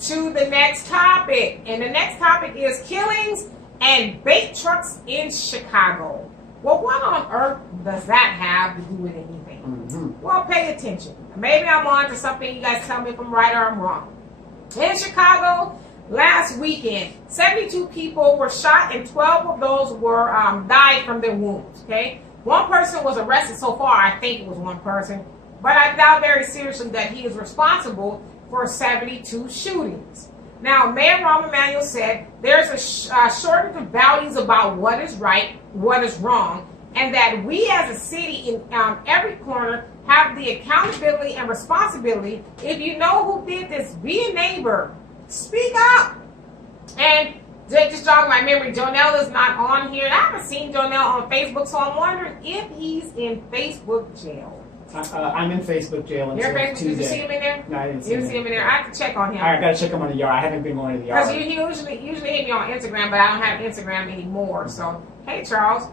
to the next topic. And the next topic is killings and bait trucks in Chicago. Well, what on earth does that have to do with anything? Well, pay attention. Maybe I'm on to something. You guys tell me if I'm right or I'm wrong. In Chicago, last weekend, 72 people were shot and 12 of those were died from their wounds. Okay, one person was arrested so far. I think it was one person. But I doubt very seriously that he is responsible for 72 shootings. Now, Mayor Rahm Emanuel said there's a shortage of values about what is right, what is wrong, and that we as a city in every corner have the accountability and responsibility. If you know who did this, be a neighbor. Speak up. And just jog my memory, Jonelle is not on here. I haven't seen Jonelle on Facebook, so I'm wondering if he's in Facebook jail. I'm in Facebook jail until Tuesday. Did you see him in there? No, I didn't see him. You didn't see him in there? I have to check on him. I got to check him on the yard. I haven't been going to the yard. Because you usually hit me on Instagram, but I don't have Instagram anymore. So, hey, Charles.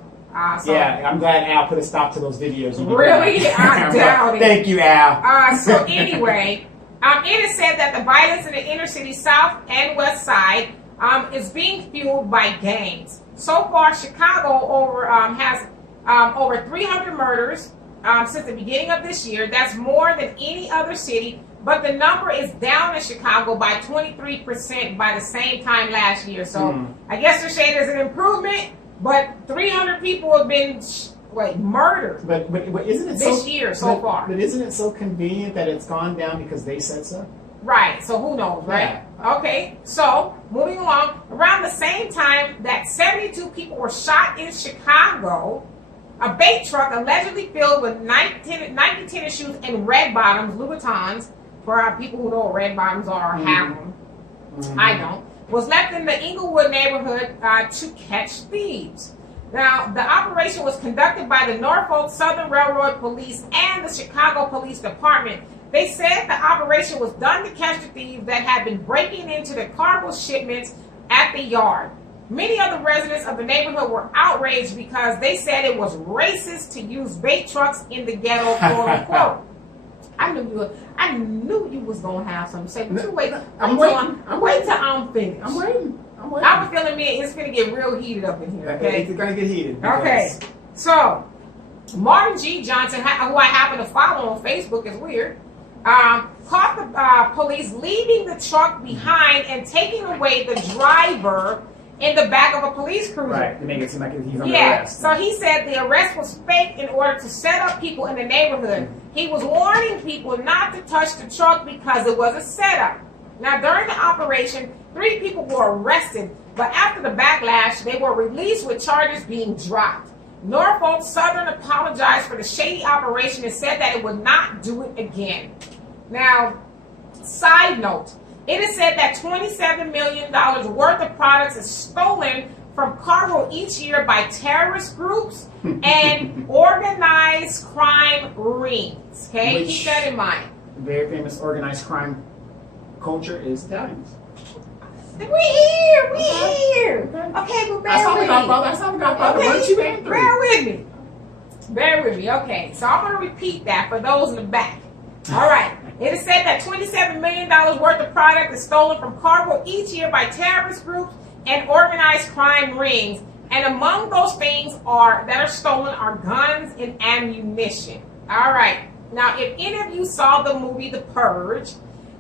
Yeah, I'm glad Al put a stop to those videos. Really? I doubt it. Thank you, Al. So anyway, it is said that the violence in the inner city south and west side is being fueled by gangs. So far, Chicago has over 300 murders since the beginning of this year. That's more than any other city, but the number is down in Chicago by 23% by the same time last year. So I guess they're saying there's an improvement, but 300 people have been murdered. But isn't it this year so far? But isn't it so convenient that it's gone down because they said so? Right. So who knows, right? Yeah. Okay. So moving along, around the same time that 72 people were shot in Chicago, a bait truck allegedly filled with 90 tennis shoes and red bottoms, Louboutins, for our people who know what red bottoms are, have them. I don't. Was left in the Inglewood neighborhood to catch thieves. Now, the operation was conducted by the Norfolk Southern Railroad Police and the Chicago Police Department. They said the operation was done to catch the thieves that had been breaking into the cargo shipments at the yard. Many of the residents of the neighborhood were outraged because they said it was racist to use bait trucks in the ghetto, quote unquote. I knew you was gonna have something to say, but you wait. I'm waiting till I'm finished. I'm waiting. I'm waiting. I have a feeling it's going to get real heated up in here, okay? It's going to get heated. Okay. So, Martin G. Johnson, who I happen to follow on Facebook, is weird, caught the police leaving the truck behind and taking away the driver in the back of a police cruiser. Right, to make it seem like he's under arrest. So he said the arrest was fake in order to set up people in the neighborhood. He was warning people not to touch the truck because it was a setup. Now, during the operation, 3 people were arrested, but after the backlash, they were released with charges being dropped. Norfolk Southern apologized for the shady operation and said that it would not do it again. Now, side note, it is said that $27 million worth of products is stolen from cargo each year by terrorist groups and organized crime rings. Okay, keep that in mind. Very famous organized crime culture is Italians. We here. Okay, but bear with me. That's how we got father. What you been through? Bear with me. Okay, so I'm going to repeat that for those in the back. All right. It is said that $27 million worth of product is stolen from cargo each year by terrorist groups and organized crime rings. And among those things that are stolen are guns and ammunition. All right. Now, if any of you saw the movie The Purge,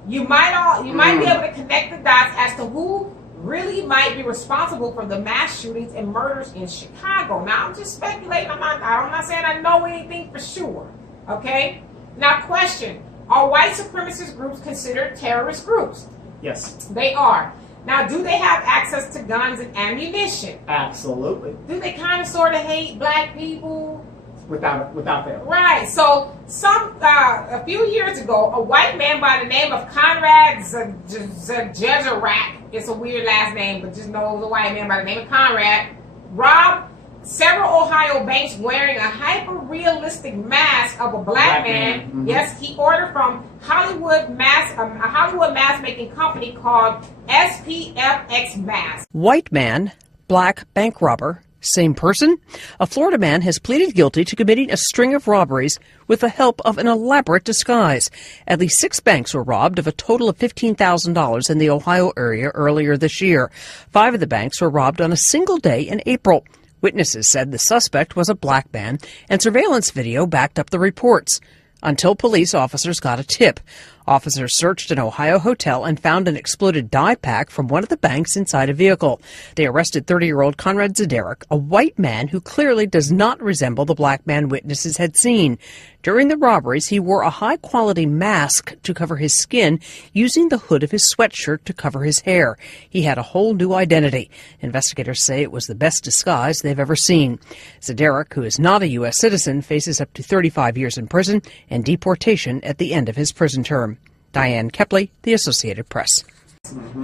you might be able to connect the dots as to who really might be responsible for the mass shootings and murders in Chicago. Now, I'm just speculating. I'm not saying I know anything for sure. Okay? Now, question. Are white supremacist groups considered terrorist groups? Yes. They are. Now, do they have access to guns and ammunition? Absolutely. Do they kind of sort of hate black people? Without fail. Right. So, a few years ago, a white man by the name of Conrad Zajerak, it's a weird last name, but just know it was a white man by the name of Conrad, robbed several Ohio banks wearing a hyper-realistic mask of a black man. Mm-hmm. Yes, he ordered from a Hollywood mask-making company called SPFX Mask. White man, black bank robber, same person? A Florida man has pleaded guilty to committing a string of robberies with the help of an elaborate disguise. At least 6 banks were robbed of a total of $15,000 in the Ohio area earlier this year. 5 of the banks were robbed on a single day in April. Witnesses said the suspect was a black man, and surveillance video backed up the reports. Until police officers got a tip. Officers searched an Ohio hotel and found an exploded dye pack from one of the banks inside a vehicle. They arrested 30-year-old Conrad Zajerak, a white man who clearly does not resemble the black man witnesses had seen. During the robberies, he wore a high-quality mask to cover his skin, using the hood of his sweatshirt to cover his hair. He had a whole new identity. Investigators say it was the best disguise they've ever seen. Zajerak, who is not a U.S. citizen, faces up to 35 years in prison and deportation at the end of his prison term. Diane Kepley, The Associated Press.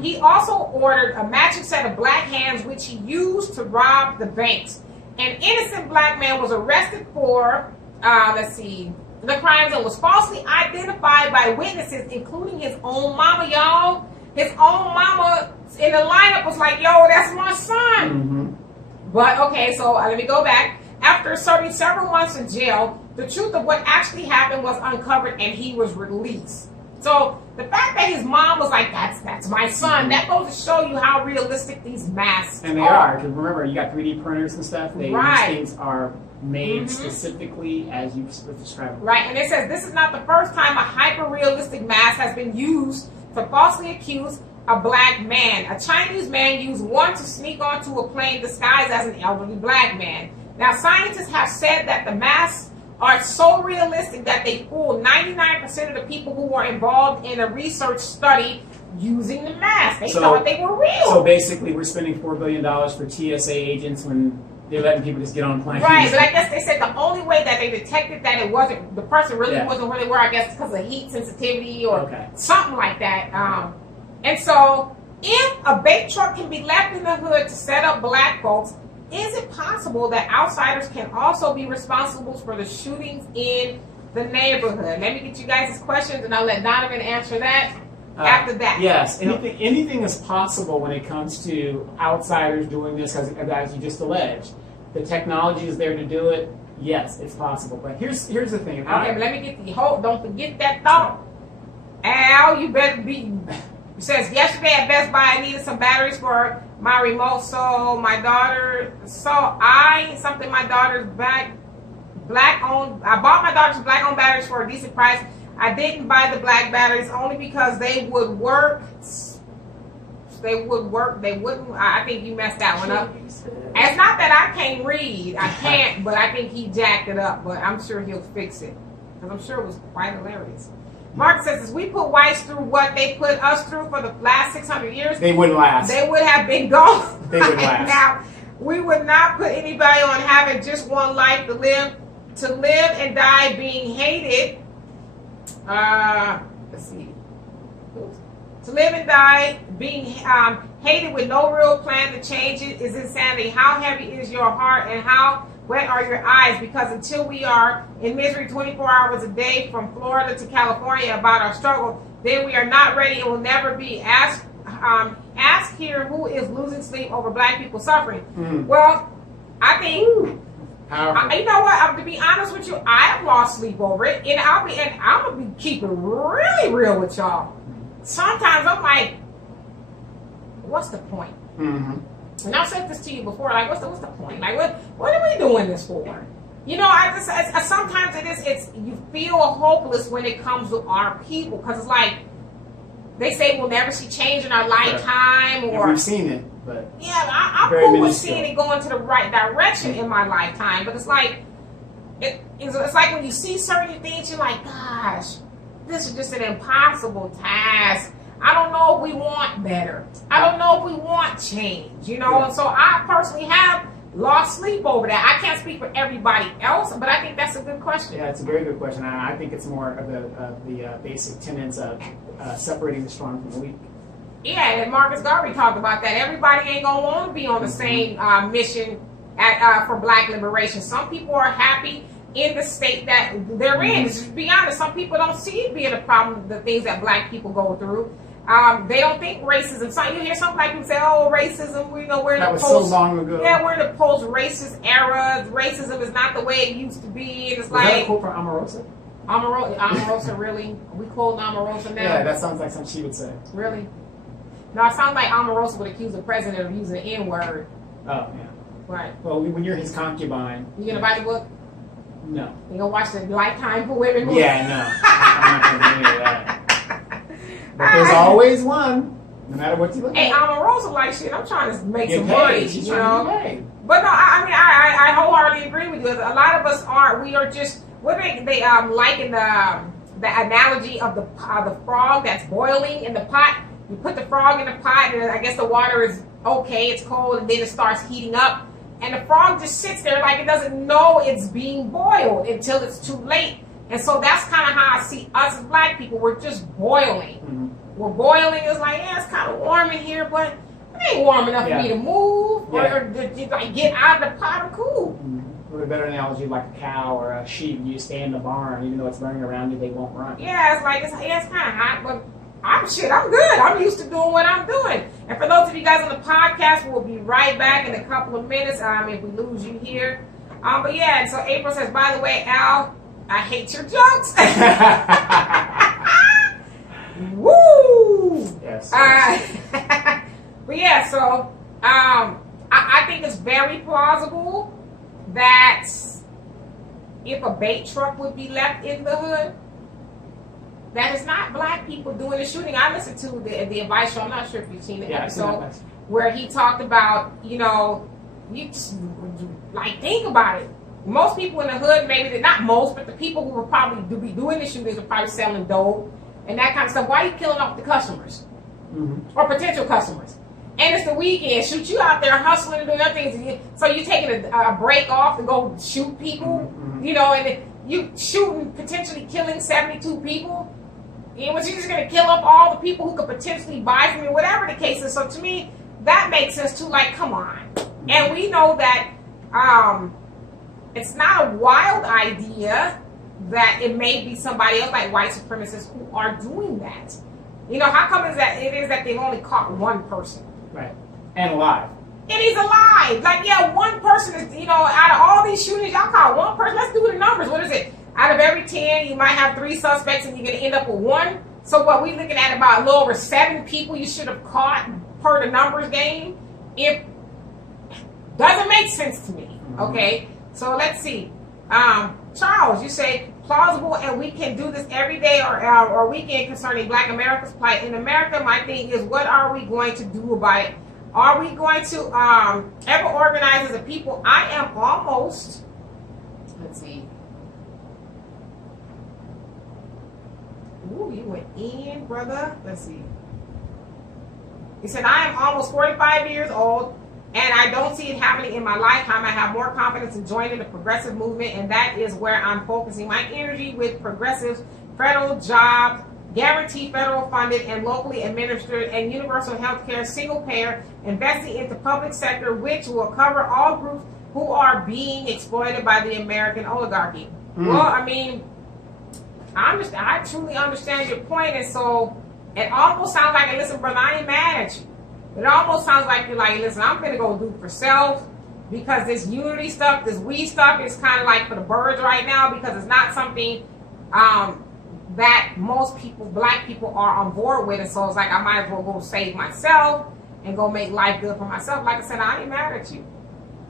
He also ordered a matching set of black hands, which he used to rob the banks. An innocent black man was arrested for, the crimes and was falsely identified by witnesses, including his own mama, y'all. His own mama in the lineup was like, yo, that's my son. Mm-hmm. But, okay, so let me go back. After serving several months in jail, the truth of what actually happened was uncovered and he was released. So the fact that his mom was like, that's my son, that goes to show you how realistic these masks And they are, because remember, you got 3D printers and stuff. These things are made specifically as you described. Right, and it says this is not the first time a hyper-realistic mask has been used to falsely accuse a black man. A Chinese man used one to sneak onto a plane disguised as an elderly black man. Now, scientists have said that the masks are so realistic that they fooled 99% of the people who were involved in a research study using the mask. They thought they were real. So basically, we're spending $4 billion for TSA agents when they're letting people just get on planes. Right, but I guess they said the only way that they detected that it wasn't, the person really wasn't where they were, I guess because of heat sensitivity or something like that. And so, if a bait truck can be left in the hood to set up black folks, is it possible that outsiders can also be responsible for the shootings in the neighborhood? Let me get you guys' questions, and I'll let Donovan answer that after that. Yes, anything is possible when it comes to outsiders doing this, as you just alleged. The technology is there to do it. Yes, it's possible. But here's the thing. Okay, but let me get the whole. Don't forget that thought. Al, you better be. It says yesterday at Best Buy I needed some batteries for my remote. So my daughter, my daughter's black owned. I bought my daughter's black owned batteries for a decent price. I didn't buy the black batteries only because they would work. They wouldn't. I think you messed that one up. It's not that I can't read. I can't, but I think he jacked it up. But I'm sure he'll fix it. Because I'm sure it was quite hilarious. Mark says, as we put whites through what they put us through for the last 600 years, they wouldn't last. They would have been gone. They wouldn't last. Now, we would not put anybody on having just one life to live and die being hated. Let's see. To live and die being hated with no real plan to change it is insanity. How heavy is your heart and how wet are your eyes? Because until we are in misery 24 hours a day from Florida to California about our struggle, then we are not ready and will never be. Ask here who is losing sleep over black people suffering. Well, I think you know what? To be honest with you, I have lost sleep over it, and I'm gonna be keeping really real with y'all. Sometimes I'm like, what's the point? And I've said this to you before, like, what's the point? Like, what are we doing this for? You know, sometimes it's you feel hopeless when it comes to our people, because it's like, they say we'll never see change in our lifetime, or and we've seen it, but I'm cool with seeing it going to the right direction in my lifetime, but it's like, it's like when you see certain things, you're like, gosh, this is just an impossible task. I don't know if we want better. I don't know if we want change, you know? And so I personally have lost sleep over that. I can't speak for everybody else, but I think that's a good question. Yeah, it's a very good question. I think it's more of the basic tenets of separating the strong from the weak. Yeah, and Marcus Garvey talked about that. Everybody ain't going to want to be on the same mission for black liberation. Some people are happy in the state that they're in. To be honest, some people don't see it being a problem, the things that black people go through. They don't think racism. So you hear some black people say, "Oh, racism." We're in that the was post. So long ago. Yeah, we're in the post-racist era. Racism is not the way it used to be. And it's was like that a quote from Omarosa? Omarosa, really? We quote Omarosa now? Yeah, that sounds like something she would say. Really? No, it sounds like Omarosa would accuse the president of using the N-word. Oh, yeah. Right. Well, when you're his concubine. You gonna buy the book? No. You gonna watch the Lifetime for Women movie? Yeah, no. I'm not gonna do any of that. But there's always one, no matter what you look at. Hey, Omarosa like shit. I'm trying to make some paid. money. She's you trying know? to get paid. But no, I wholeheartedly agree with you. A lot of us we are just, what they liken the analogy of the frog that's boiling in the pot. You put the frog in the pot, and I guess the water is okay, it's cold, and then it starts heating up. And the frog just sits there like it doesn't know it's being boiled until it's too late. And so that's kind of how I see us as black people. We're just boiling. We're boiling. It's like, yeah, it's kind of warm in here, but it ain't warm enough for me to move or like get out of the pot or cool. Or a better analogy, like a cow or a sheep, you stay in the barn, even though it's burning around you, they won't run. Yeah, it's like, it's kind of hot, but I'm good. I'm used to doing what I'm doing. And for those of you guys on the podcast, we'll be right back in a couple of minutes if we lose you here. But yeah, and so April says, by the way, Al, I hate your jokes. Woo! Yes. But yeah, so I think it's very plausible that if a bait truck would be left in the hood, that is not black people doing the shooting. I listened to the advice show. I'm not sure if you've seen the episode where he talked about, you just like think about it. Most people in the hood, maybe not most, but the people who would probably be doing the shootings are probably selling dope and that kind of stuff. Why are you killing off the customers or potential customers? And it's the weekend. Shoot, you out there hustling and doing other things. So you taking a break off to go shoot people, and you shooting, potentially killing 72 people. But you're just going to kill up all the people who could potentially buy from you, whatever the case is. So to me, that makes sense too. Like, come on. And we know that it's not a wild idea that it may be somebody else, like white supremacists, who are doing that. How come it is that they've only caught one person? Right. And alive. And he's alive. Like, yeah, one person is, out of all these shootings, y'all caught one person. Let's do the numbers. What is it? Out of every 10, you might have 3 suspects and you're going to end up with 1. So what we're looking at about a little over 7 people you should have caught per the numbers game it doesn't make sense to me. Okay, so let's see. Charles, you say plausible, and we can do this every day or weekend concerning Black America's plight in America. My thing is, what are we going to do about it? Are we going to ever organize as a people? I am almost. Let's see. Ooh, you went in, brother. Let's see. He said, I am almost 45 years old, and I don't see it happening in my lifetime. I have more confidence in joining the progressive movement, and that is where I'm focusing my energy with progressives, federal jobs, guaranteed federal funded and locally administered, and universal health care, single payer, investing into public sector, which will cover all groups who are being exploited by the American oligarchy. Well, I mean, I truly understand your point, and so it almost sounds like, listen, brother, I ain't mad at you. It almost sounds like you're like, listen, I'm going to go do it for self, because this unity stuff, this we stuff is kind of like for the birds right now, because it's not something that most people, Black people, are on board with. And so it's like, I might as well go save myself and go make life good for myself. Like I said, I ain't mad at you.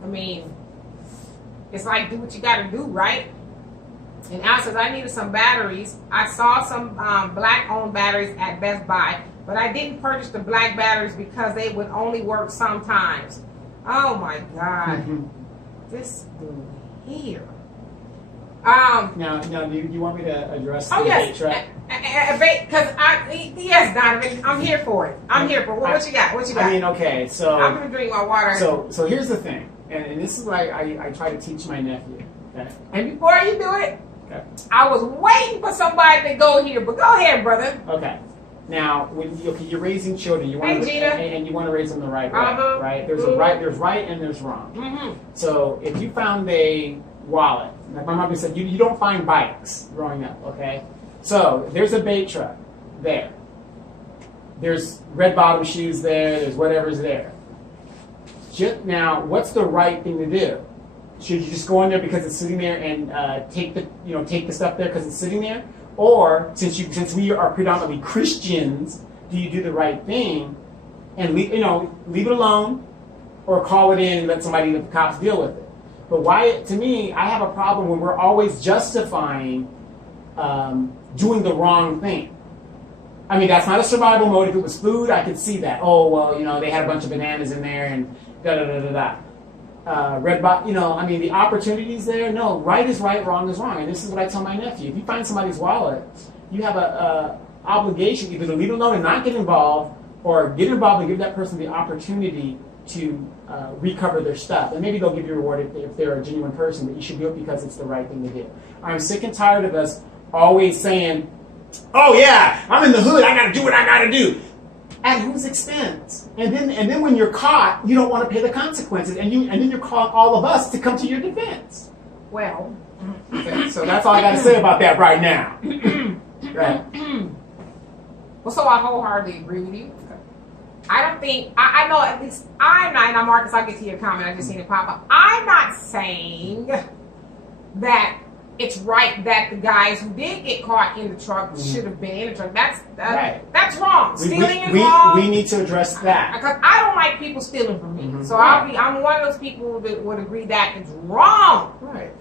I mean, it's like, do what you got to do, right? And Al says, I needed some batteries. I saw some Black-owned batteries at Best Buy, but I didn't purchase the Black batteries because they would only work sometimes. Oh my God. This dude here. Now, do you want me to address the debate track? Because yes, Donovan, I'm here for it. I'm here for it. What you got? What you got? I mean, okay, so I'm gonna drink my water. So here's the thing, and this is what I try to teach my nephew. Okay. And before you do it, Okay. I was waiting for somebody to go here, but go ahead, brother. Okay. Now, when you're raising children, you want and you want to raise them the right way, right? There's there's right and there's wrong. So if you found a wallet, like my mother said, you don't find bikes growing up, okay? So there's a bait truck there. There's red bottom shoes there. There's whatever's there. Now, what's the right thing to do? Should you just go in there because it's sitting there and take the stuff there because it's sitting there? Or since we are predominantly Christians, do you do the right thing and leave it alone, or call it in and let the cops deal with it? But why? To me, I have a problem when we're always justifying doing the wrong thing. I mean, that's not a survival mode. If it was food, I could see that. Oh well, they had a bunch of bananas in there and da da da da da. I mean, the opportunities there. No, right is right, wrong is wrong, and this is what I tell my nephew. If you find somebody's wallet, you have a obligation either to leave it alone and not get involved, or get involved and give that person the opportunity to recover their stuff. And maybe they'll give you a reward if they're a genuine person, but you should do it because it's the right thing to do. I'm sick and tired of us always saying, "Oh yeah, I'm in the hood. I got to do what I got to do." At whose expense? And then when you're caught, you don't want to pay the consequences, and then you're calling all of us to come to your defense. Well, okay, so that's all I got to say about that right now. Right. Well, so I wholeheartedly agree with you. I don't think I know, at least I'm not. Now, Marcus, I'll get to your comment. I just seen it pop up. I'm not saying that it's right that the guys who did get caught in the truck should have been in the truck. That's wrong. Stealing is wrong. We need to address that. Because I don't like people stealing from me. So I'm one of those people that would agree that it's wrong. Right.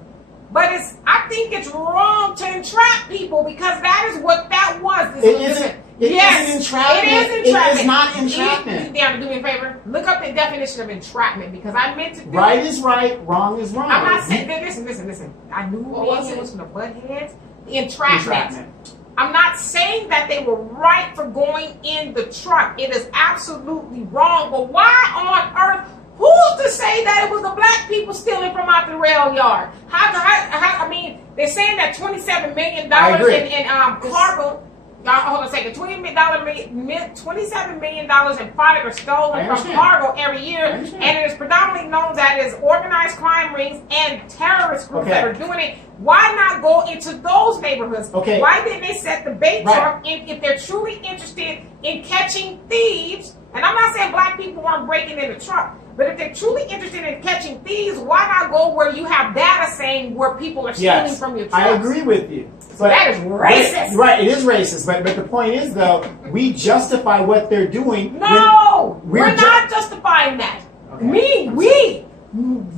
But I think it's wrong to entrap people, because that is what that was. It isn't entrapment. It is entrapment. It is not entrapment. You have to do me a favor. Look up the definition of entrapment, because I meant to do right is right, wrong is wrong. I'm not saying, listen. I knew it was from the buttheads. Entrapment. I'm not saying that they were right for going in the truck. It is absolutely wrong. But why on earth? Who's to say that it was the Black people stealing from out the rail yard? I mean, they're saying that $27 million in cargo. Hold on a second. $27 million in product are stolen from cargo every year, and it is predominantly known that as organized crime rings and terrorist groups that are doing it. Why not go into those neighborhoods? Okay. Why didn't they set the bait truck if they're truly interested in catching thieves? And I'm not saying Black people weren't breaking in the truck, but if they're truly interested in catching thieves, why not go where you have data saying where people are stealing from your trucks? I agree with you. But that is racist. Right, it is racist. But the point is, though, we justify what they're doing. No, we're not justifying that. Okay. Me, we,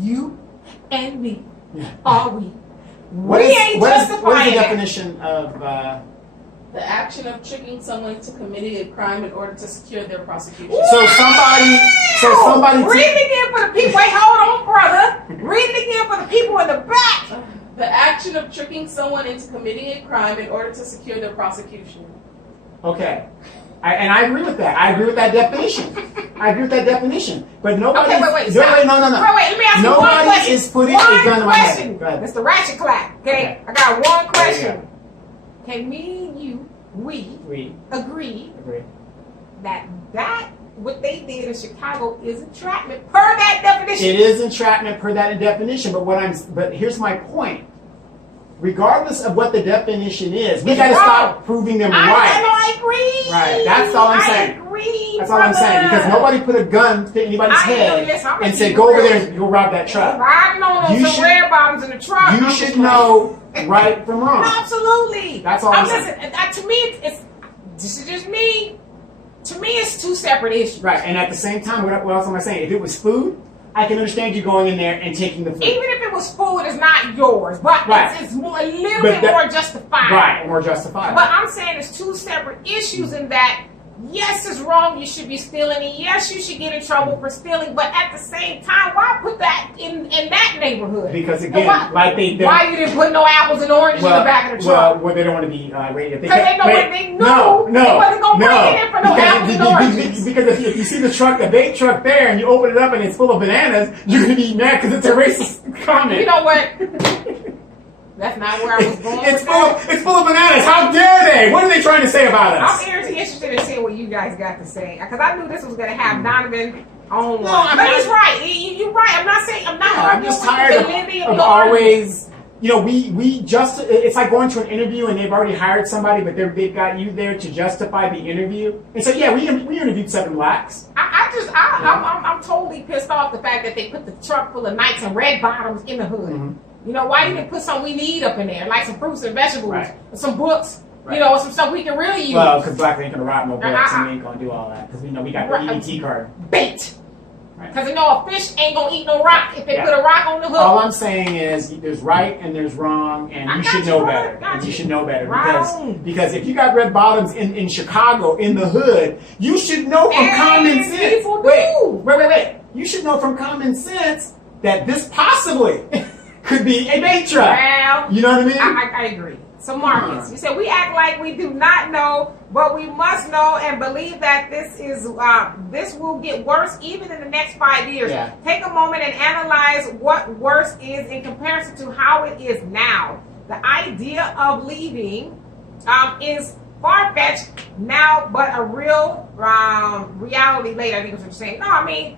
you, and me. Yeah. Are we? What We is, ain't what is justifying the it. definition of The action of tricking someone into committing a crime in order to secure their prosecution. so somebody Read it again for the people. Wait, hold on, brother. Read it again for the people in the back. The action of tricking someone into committing a crime in order to secure their prosecution. Okay. I agree with that. I agree with that definition. But nobody. Okay, wait, stop. No. Wait, let me ask you one Nobody question. is putting a gun to my head. Go ahead. It's the ratchet clap. Okay, I got one There you question. Can me, you, we agree that what they did in Chicago is entrapment per that definition? It is entrapment per that definition. But here's my point. Regardless of what the definition is, we It's got to wrong. stop proving them right. I agree. Right, that's all I'm saying. I agree. That's all I'm saying, because nobody put a gun to anybody's I hear head this. I'm and gonna said, keep go it over real. there and go rob that truck. Riding on You some should- red bottoms in the truck. You I'm should just know right from wrong. No, absolutely. That's all I'm saying. Listen, to me, this is just me. To me, it's two separate issues. Right, and at the same time, what else am I saying? If it was food, I can understand you going in there and taking the food. Even if it was food, it's not yours, but Right. it's more, a little But bit more justifiable. Right, more justifiable. But I'm saying it's two separate issues in that, yes, it's wrong, you should be stealing, and yes, you should get in trouble for stealing, but at the same time, why put that in that neighborhood? Because And again, why you didn't put no apples and oranges in the back of the truck? Well, they don't want to be rated. Because they know what they knew. They wasn't going to bring it in for no apples and oranges. Because if you see the bait truck there, and you open it up and it's full of bananas, you're going to be mad because it's a racist comment. You know what? That's not where I was going It's with that. it's full of bananas. How dare they? What are they trying to say about us? I'm interested in seeing what you guys got to say because I knew this was going to have Donovan on No, one. I'm But not- he's right. You're right. I'm not saying I'm not. I'm arguing just with tired the validity of your argument. always. You know, we just, it's like going to an interview and they've already hired somebody, but they've got you there to justify the interview. And so, yeah, we interviewed 7 blacks. I'm totally pissed off the fact that they put the truck full of Nikes and red bottoms in the hood. Mhm. You know, why you didn't put something we need up in there, like some fruits and vegetables, Right. some books, Right. you know, some stuff we can really use. Well, because blacks ain't going to rob no books and Uh-uh. we ain't going to do all that. Because we know we got the Right. EBT card. Bait. Right. Because you know a fish ain't gonna eat no rock if they Yeah. put a rock on the hook. All I'm saying is there's right and there's wrong, and I you got should you, know brother. better. Got And you you. should know better Right. because if you got red bottoms in Chicago in the hood, you should know from And common sense. people do. Wait. You should know from common sense that this possibly could be a bait truck. Well, You know what I mean? I agree. So Marcus, you said we act like we do not know, but we must know and believe that this will get worse even in the next 5 years. Yeah. Take a moment and analyze what worse is in comparison to how it is now. The idea of leaving is far-fetched now, but a real reality later. I think is what you're saying. No, I mean,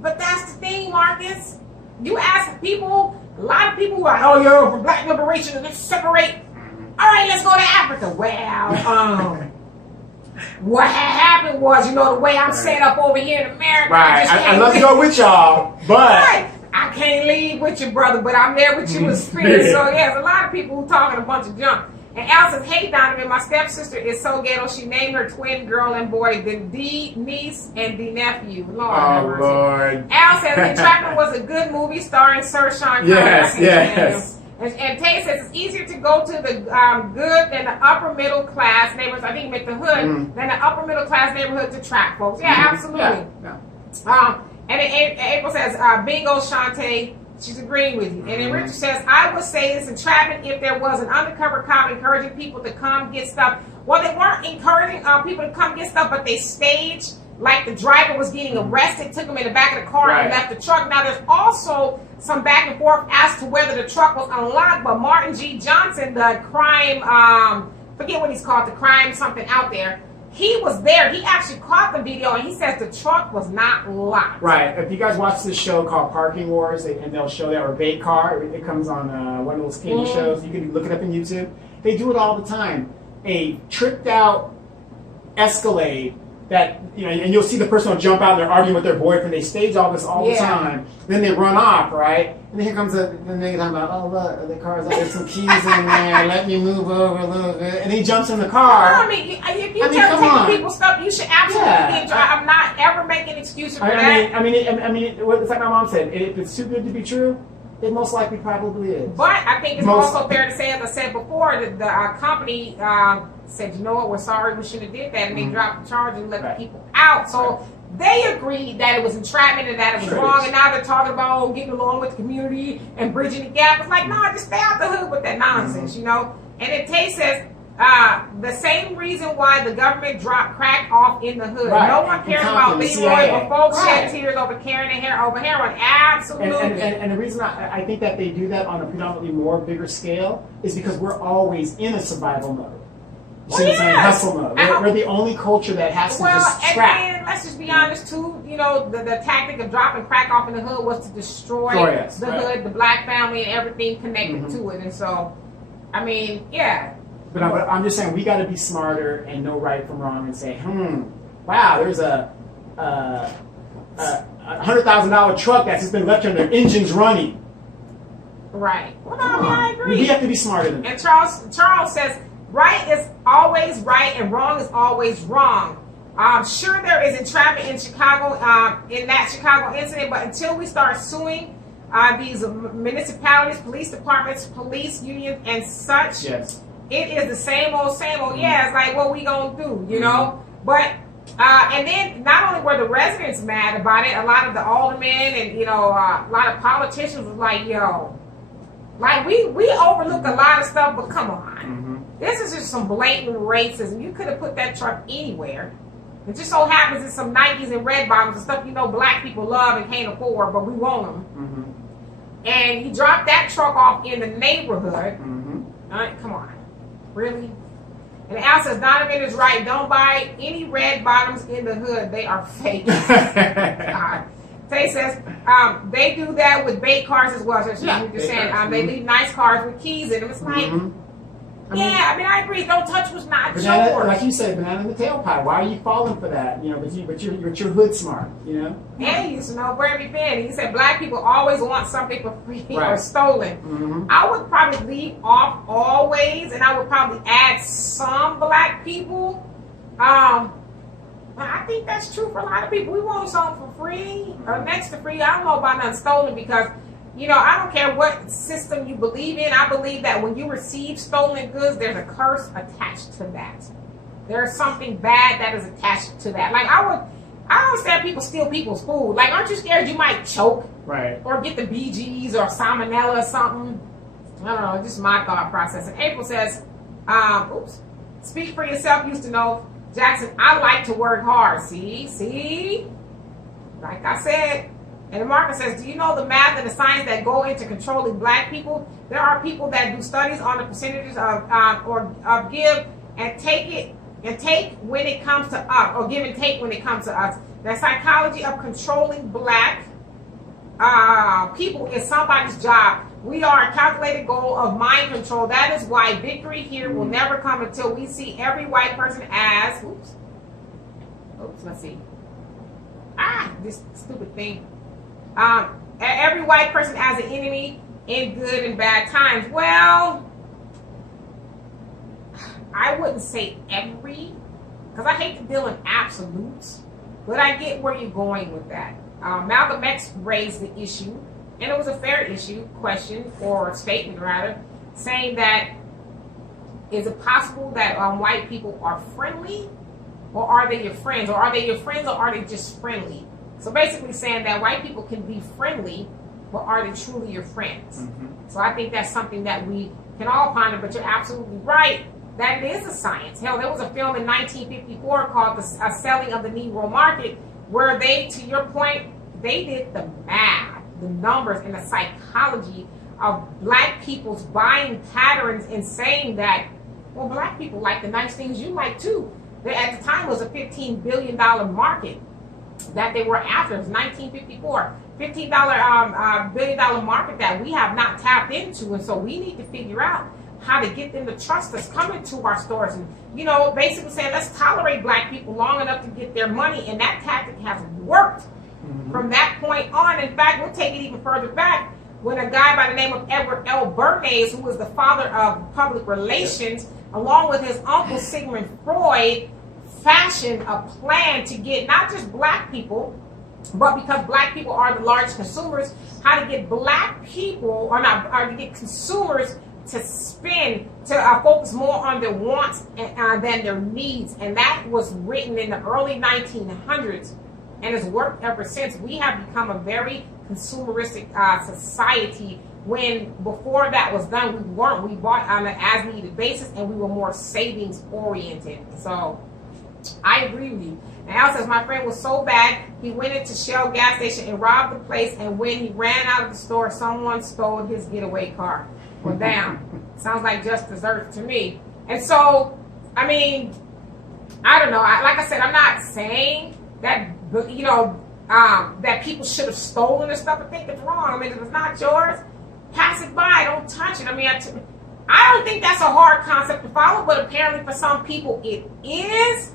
but that's the thing, Marcus. You ask people, a lot of people who are like, oh, yeah, for black liberation, let's separate. All right, let's go to Africa. Well, what had happened was, you know, the way I'm set up over here in America. Right. just I can't love to leave. go with y'all, but Right. I can't leave with you, brother, but I'm there with you in spirit. So, yeah, there's a lot of people who talking a bunch of junk. And Al says, hey, Donovan, my stepsister is so ghetto. She named her twin girl and boy the D niece and the nephew. Lord have oh mercy. Lord. Al says, Entrapment was a good movie starring Sir Sean Connery. Yes, I can't stand yes. him. And Tay says it's easier to go to the good than the upper middle class neighborhoods. I think meant the hood than the upper middle class neighborhood to trap folks. Yeah, absolutely. Yeah. And then April says, bingo, Shantae. She's agreeing with you. And then Richard says, I would say it's entrapment if there was an undercover cop encouraging people to come get stuff. Well, they weren't encouraging people to come get stuff, but they staged like the driver was getting arrested, took him in the back of the car and Right. left the truck. Now, there's also some back and forth as to whether the truck was unlocked, but Martin G. Johnson, the crime, forget what he's called, the crime something out there, he was there. He actually caught the video, and he says the truck was not locked. Right. If you guys watch this show called Parking Wars, and they'll show that, or Bait Car, it comes on one of those cable shows. You can look it up on YouTube. They do it all the time. A tricked out Escalade that, you know, and you'll see the person will jump out and they're arguing with their boyfriend. They stage all this all the time. Then they run off, right? And then here comes the nigga talking about, oh, look, the car's like, there's some keys in there. Let me move over a little bit. And he jumps in the car. I mean, if you tell taking people's stuff, you should absolutely enjoy. I'm not ever making excuses for that. I mean, it's like my mom said. If it's too good to be true, it most likely probably is. But I think it's also fair to say, as I said before, that the company said, you know what, we're sorry, we shouldn't have did that, and they dropped the charge and let the people out. So they agreed that it was entrapment and that it was wrong, and now they're talking about getting along with the community and bridging the gap. It's like, no, just stay out the hood with that nonsense, you know? And then Tay says, the same reason why the government dropped crack off in the hood. Right. No one cares about Leroy, but folks shed tears over carrying a hair over heroin. Absolutely. And the reason I think that they do that on a predominantly more bigger scale is because we're always in a survival mode. You see what I'm saying? Hustle mode. We're the only culture that has to just scrap. And let's just be honest too. You know, the tactic of dropping crack off in the hood was to destroy the hood, the black family, and everything connected to it. And so, I mean, yeah. But I'm just saying we got to be smarter and know right from wrong and say, wow, there's a $100,000 truck that's just been left and their engine's running. Right. Well, no, I mean, I agree. We have to be smarter than that. And Charles says, right is always right and wrong is always wrong. Sure, there is entrapment in Chicago, in that Chicago incident, but until we start suing these municipalities, police departments, police unions, and such, it is the same old, yeah, it's like, what we gonna do, you know? But, and then not only were the residents mad about it, a lot of the aldermen and, you know, a lot of politicians was like, yo, like, we overlook a lot of stuff, but come on. This is just some blatant racism. You could have put that truck anywhere. It just so happens it's some Nikes and red bottoms and stuff, you know, black people love and can't afford, but we want them. And you dropped that truck off in the neighborhood. All right, come on. Really? And Al says, Donovan is right. Don't buy any red bottoms in the hood. They are fake. Tay says, they do that with bait cars as well. So she's just saying, they leave nice cars with keys in them. It's like, I mean, I agree. Don't touch what's not yours. Like you said, banana in the tailpipe. Why are you falling for that? You know, but you're hood smart. You know. Yeah, he used to know where have you been. He said black people always want something for free or stolen. I would probably leave off always, and I would probably add some black people. I think that's true for a lot of people. We want something for free or next to free. I don't know about nothing stolen because, you know, I don't care what system you believe in. I believe that when you receive stolen goods, there's a curse attached to that. There's something bad that is attached to that. Like, I don't understand people steal people's food. Like, aren't you scared you might choke? Right. Or get the BGs or salmonella or something? I don't know. Just my thought process. And April says, speak for yourself, used to know. Jackson, I like to work hard. See? Like I said. And Marcus says, do you know the math and the science that go into controlling black people? There are people that do studies on the percentages of give and take when it comes to us, or give and take when it comes to us. The psychology of controlling black people is somebody's job. We are a calculated goal of mind control. That is why victory here will never come until we see every white person as, let's see. This stupid thing. Every white person as an enemy in good and bad times. Well, I wouldn't say every, because I hate to deal in absolutes, but I get where you're going with that. Malcolm X raised the issue, and it was a fair question, or statement rather, saying that is it possible that white people are friendly, or are they your friends, or are they your friends, or are they just friendly? So basically saying that white people can be friendly, but are they truly your friends? So I think that's something that we can all ponder, but you're absolutely right that it is a science. Hell, there was a film in 1954 called The Selling of the Negro Market, where they, to your point, they did the math, the numbers, and the psychology of black people's buying patterns and saying that, well, black people like the nice things you like too. There, at the time, was a $15 billion market that they were after. It was 1954. $15 billion market that we have not tapped into, and so we need to figure out how to get them to trust us coming to our stores, and you know, basically saying let's tolerate black people long enough to get their money, and that tactic has worked from that point on. In fact, we'll take it even further back when a guy by the name of Edward L. Bernays, who was the father of public relations, along with his uncle Sigmund Freud, fashioned a plan to get not just black people, but because black people are the largest consumers, how to get black people, or to get consumers to spend, to focus more on their wants than their needs. And that was written in the early 1900s and has worked ever since. We have become a very consumeristic society, when before that was done, we weren't. We bought on an as-needed basis, and we were more savings-oriented. So I agree with you. And Al says, my friend was so bad, he went into Shell gas station and robbed the place, and when he ran out of the store, someone stole his getaway car. Well, damn. Sounds like just desserts to me. And so, I mean, I don't know. Like I said, I'm not saying that, you know, that people should have stolen this stuff. I think it's wrong. I mean, if it's not yours, pass it by. Don't touch it. I mean, I don't think that's a hard concept to follow, but apparently for some people it is.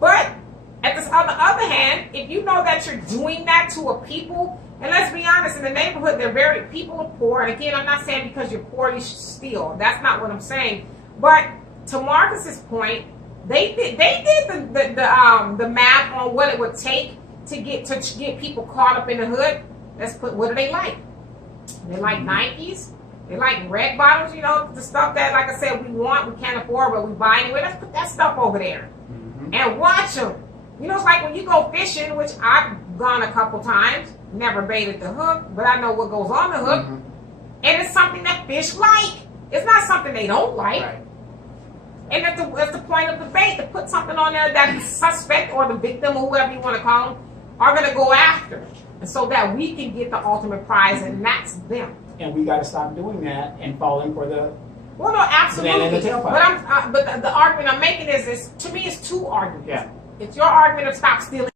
But on the other hand, if you know that you're doing that to a people, and let's be honest, in the neighborhood, people are poor. And again, I'm not saying because you're poor you should steal. That's not what I'm saying. But to Marcus's point, they did the math on what it would take to get people caught up in the hood. What do they like? They like Nikes. They like red bottoms, you know, the stuff that, like I said, we want, we can't afford, but we buy anyway. Let's put that stuff over there and watch them. You know, it's like when you go fishing, which I've gone a couple times, never baited the hook, but I know what goes on the hook. And it's something that fish like. It's not something they don't like. Right. And that's the point of the bait, to put something on there that the suspect or the victim or whoever you want to call them are going to go after. And so that we can get the ultimate prize, and that's them. And we got to stop doing that and falling for the Well, no, absolutely. banana in the tailpipe. But the argument I'm making is to me, it's two arguments. Yeah. It's your argument of stop stealing